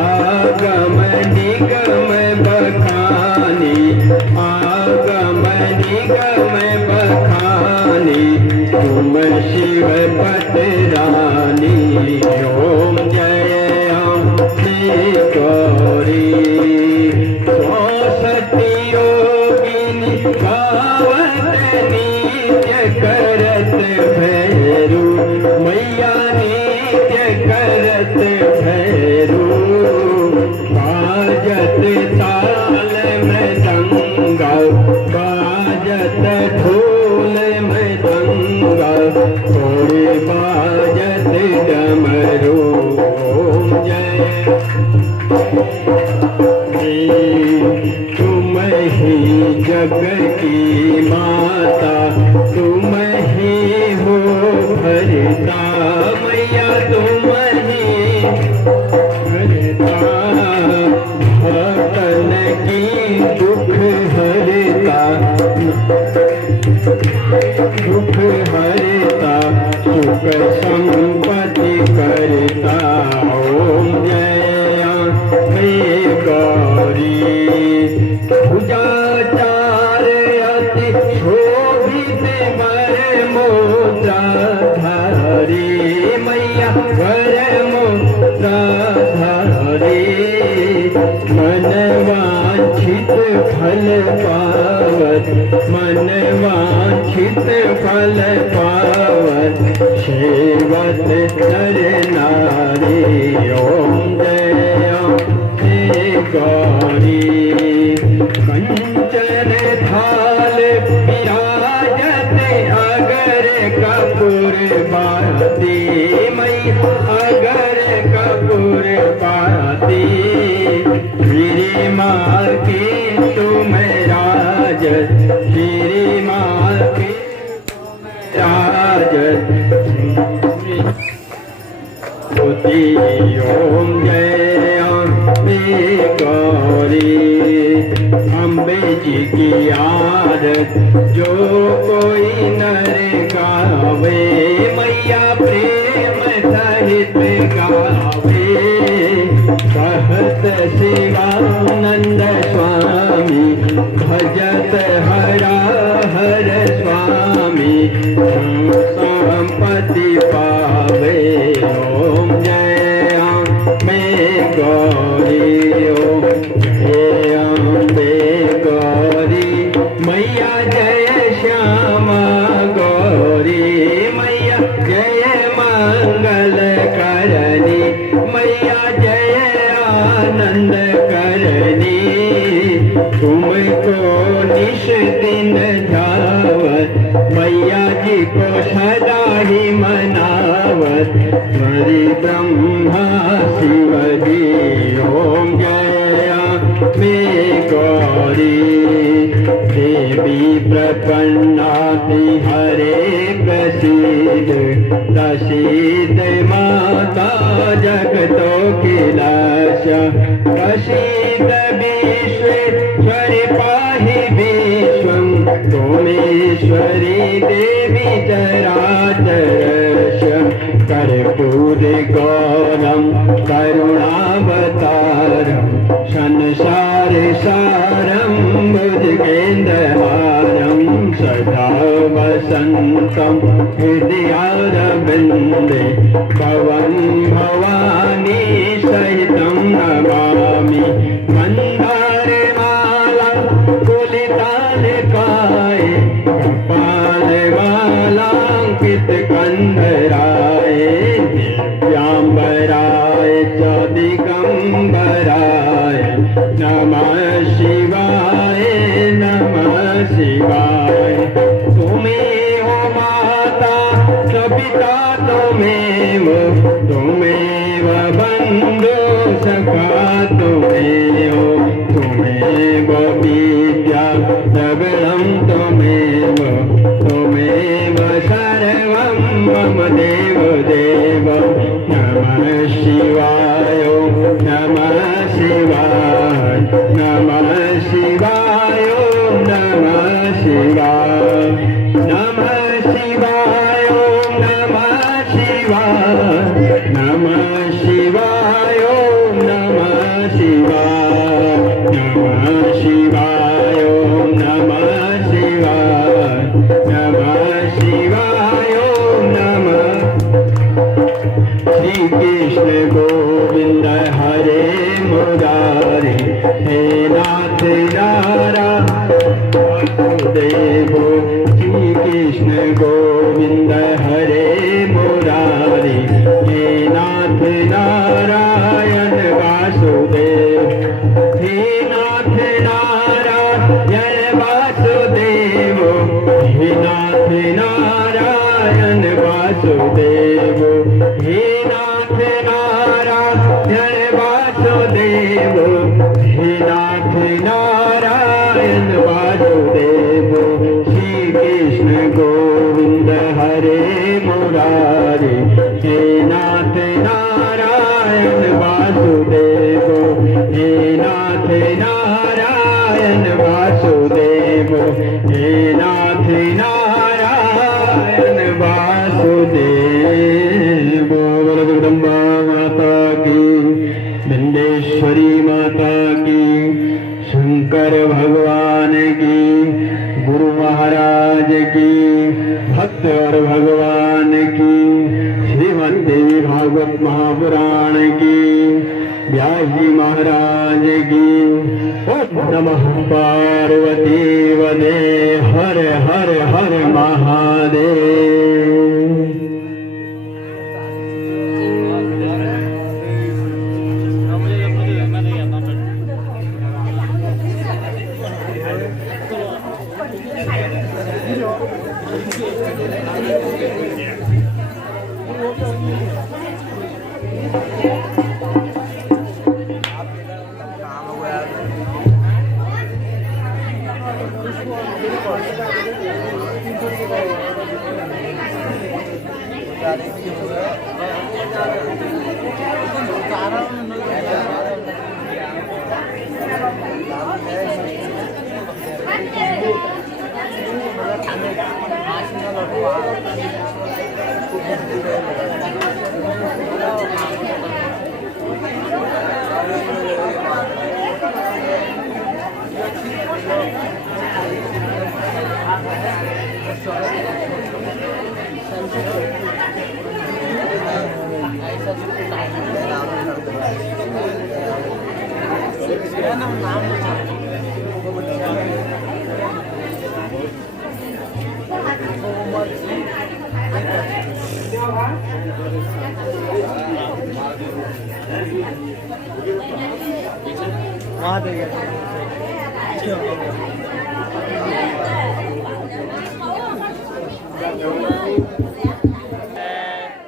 आगम निगम बखानी आगम निगम बखानी तुम शिव पटरानी ओम जय अम्बे गौरी सरस्वती योगिनी गावत नित्य करत भैरू मैया नित्य करत भैरू बाजत ताल मृदंगा बाजत ढोल मृदंगा थोड़े बाजत डमरू ओम जय तुम ही जग की माता तुम ही हो भरता मैया तुम ही भरता भक्तन की दुख हरता दुख हरता सुख संपत्ति करता ओम जय अम्बे गौरी पूजाचार अति शोभित वर मोत्राधारी मैया वर मोत्राधारी मन वांछित फल पावत मन वांछित फल पावत सेवत नर नारी ओम जय अम्बे गौरी कंचन थाल विराजत अगर कपूर बाती मैया अगर कपूर बाती श्री माँ की तुम राज श्री माँ की राज ओम जय अम्बे गौरी अम्बे जी की आरत जो कोई नर गावे मैया प्रेम सहित गावे कहत शिवानंद स्वामी भजत हरा हर स्वामी संपत्ति पावे ओम जय अम्बे गौरी ओम जय अम्बे गौरी मैया जय श्यामा गौरी मैया जय मंगल करनी मैया जय आनंद करनी तुमको निश दिन जावत मैया जी को सदा ही मनावत हरि ब्रह्मा शिव जी ओम जय अम्बे गौरी देवी प्रपन्नाति हरे प्रसीद प्रसीद माता जगतो किलाश प्रसीद विश्वेश्वरि पाहि विश्वं सोमेश्वरी देवी चराचरश कर्पूरि गौरं करुणावतारं संसार सारं भुजगेन्द्रहारं सदा वसन्तं हृदया वृन्दे भवं भवानी सहितं नमामि मन्दारमाला कुलितालकाय कपालमालाङ्कितकन्धराय दिव्याम्बराय च दिगम्बराय नमः शिवाय नमः शिवाय तुमेव माता च पिता तुमेव तुमेव बन्धु सखा तुमेव तुमेव विद्या सबलं तुमेव तुमेव सर्वं मम देव देव नमः शिवाय नमः शिवाय नमः शिवाय नमः शिवाय नमः शिवाय नमः शिवाय नमः शिवाय नमः शिवाय नमः शिवाय नमः शिवाय नमः शिवाय नमः श्री कृष्ण गोविंद हरे मुरारी हे नाथ नारायण श्री कृष्ण गोविंद हरे मुरारी हे नाथ नारायण वासुदेव हे नाथ नारायण वासुदेव हे नाथ नारायण वासुदेव हे नाथ नारायण वासुदेव हे नाथ नारायण वासुदेव श्री कृष्ण गोविंद हरे मुरारी हे नाथ नारायण वासुदेव हे नाथ नारायण वासुदेव हे नाथ नारायण वासुदेव बोल जगदम्बा माता की विंध्येश्वरी माता की शंकर भगवान की गुरु महाराज की भक्त और भगवान की श्रीमद् देवी भागवत महापुराण की व्यास महाराज की ओम नमः पार्वती वदे हर हर हर महादेव।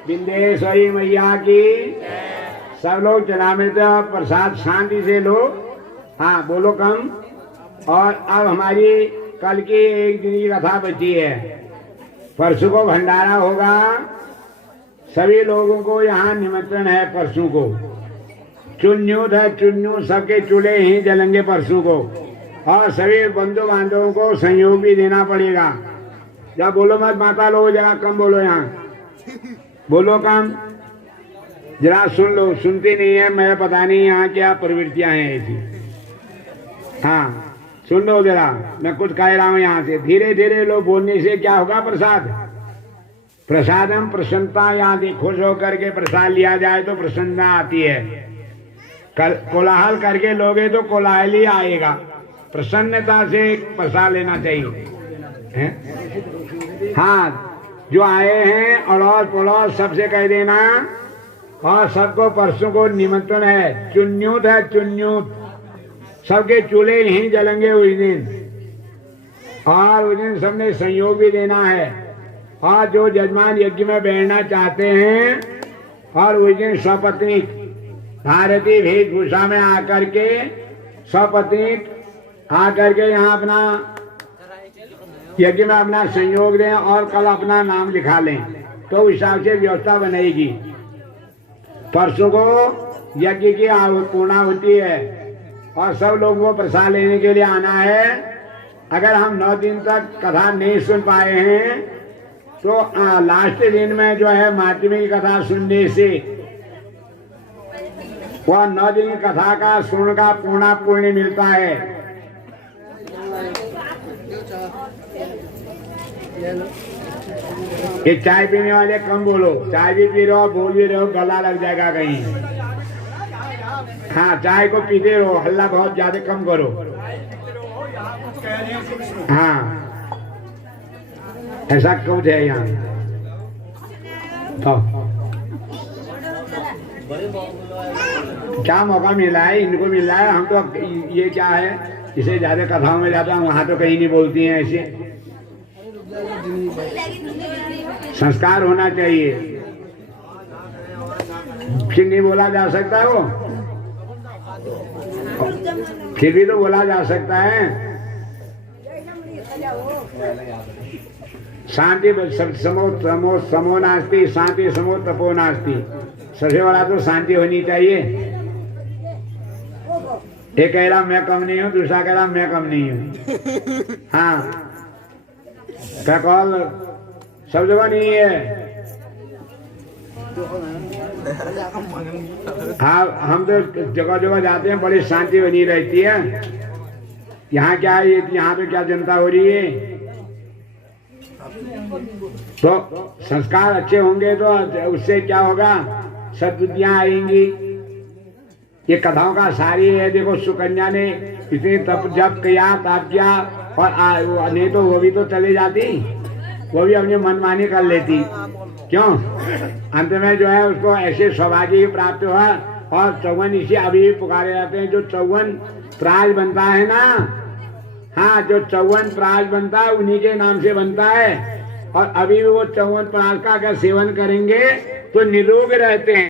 विंध्येश्वरी मैया की। सब लोग चनामृत प्रसाद शांति से लो। हाँ बोलो कम। और अब हमारी कल की एक दिन की कथा बची है। परसों को भंडारा होगा। सभी लोगों को यहाँ निमंत्रण है। परसों को चुन्यूत है, चुन्नू सबके चूल्हे ही जलेंगे परसों को। और सभी बंधु बांधवों को सहयोग भी देना पड़ेगा। जब बोलो मत माता लोग, जरा कम बोलो। यहाँ बोलो कम, जरा सुन लो। सुनती नहीं है, मैं पता नहीं यहाँ क्या प्रवृत्तियां हैं ऐसी। हाँ सुन लो जरा, मैं कुछ कह रहा हूँ यहाँ से। धीरे धीरे लो, बोलने से क्या होगा? प्रसाद प्रसादम प्रसन्नता, यहाँ खुश होकर के प्रसाद लिया जाए तो प्रसन्नता आती है। कोलाहल करके लोगे तो कोलाहल ही आएगा। प्रसन्नता से प्रसाद लेना चाहिए है? हाँ, जो आए हैं अड़ोस पड़ोस सबसे कह देना, और सबको परसों को निमंत्रण है, चुन्यूत है चुन्यूत, सबके चूल्हे नहीं जलेंगे उस दिन, और उस दिन सबने संयोग भी देना है। और जो जजमान यज्ञ में बैठना चाहते हैं और उस दिन सपत्नी भारतीय वेशभूषा में आकर के सपत्नी आकर के यहाँ अपना यज्ञ में अपना संयोग दें और कल अपना नाम लिखा लें, तो उस हिसाब से व्यवस्था बनेगी। परसों को यज्ञ की पूर्णा होती है और सब लोगों को प्रसाद लेने के लिए आना है। अगर हम 9 दिन तक कथा नहीं सुन पाए हैं तो लास्ट दिन में जो है मातमी की कथा सुनने से वह 9 दिन की कथा का सुन का पूर्णा पुण्य मिलता है। ये चाय पीने वाले कम बोलो, चाय भी पी रहे हो बोल भी रहे हो, गला लग जाएगा कहीं। हाँ, चाय को पीते रहो, हल्ला बहुत ज्यादा कम करो। हाँ, ऐसा कुछ है यहाँ। तो क्या मौका मिला है इनको, मिला है। हम तो ये क्या है, इसे ज्यादा कथाओं में जाता हूँ, वहां तो कहीं नहीं बोलती हैं ऐसे। संस्कार होना चाहिए, फिर नहीं बोला जा सकता वो, फिर भी तो बोला जा सकता है। शांति समो नास्ति, शांति समो तपो नास्ति। सबसे बड़ा तो शांति होनी चाहिए। एक कह रहा मैं कम नहीं हूँ, दूसरा कह रहा मैं कम नहीं हूँ। हाँ, क्या कॉल सब जगह नहीं है। हाँ, हम तो जगह जगह जाते हैं, बड़ी शांति बनी रहती है। यहाँ क्या है, यहाँ पे क्या जनता हो रही है। तो संस्कार अच्छे होंगे तो उससे क्या होगा, सद्बुद्धियां आएंगी। ये कथाओं का सारी है। देखो सुकन्या ने इतनी तप जप किया, तप किया, और नहीं तो वो भी तो चले जाती, वो भी अपनी मनमानी कर लेती। क्यों? अंत में जो है उसको ऐसे सौभाग्य प्राप्त हुआ। और 54 इसी अभी भी पुकारे जाते हैं। जो 54 प्राज बनता है ना, हाँ, जो 54 प्राज बनता है उन्हीं के नाम से बनता है। और अभी भी वो 54 प्राज का अगर सेवन करेंगे तो निरोग रहते हैं।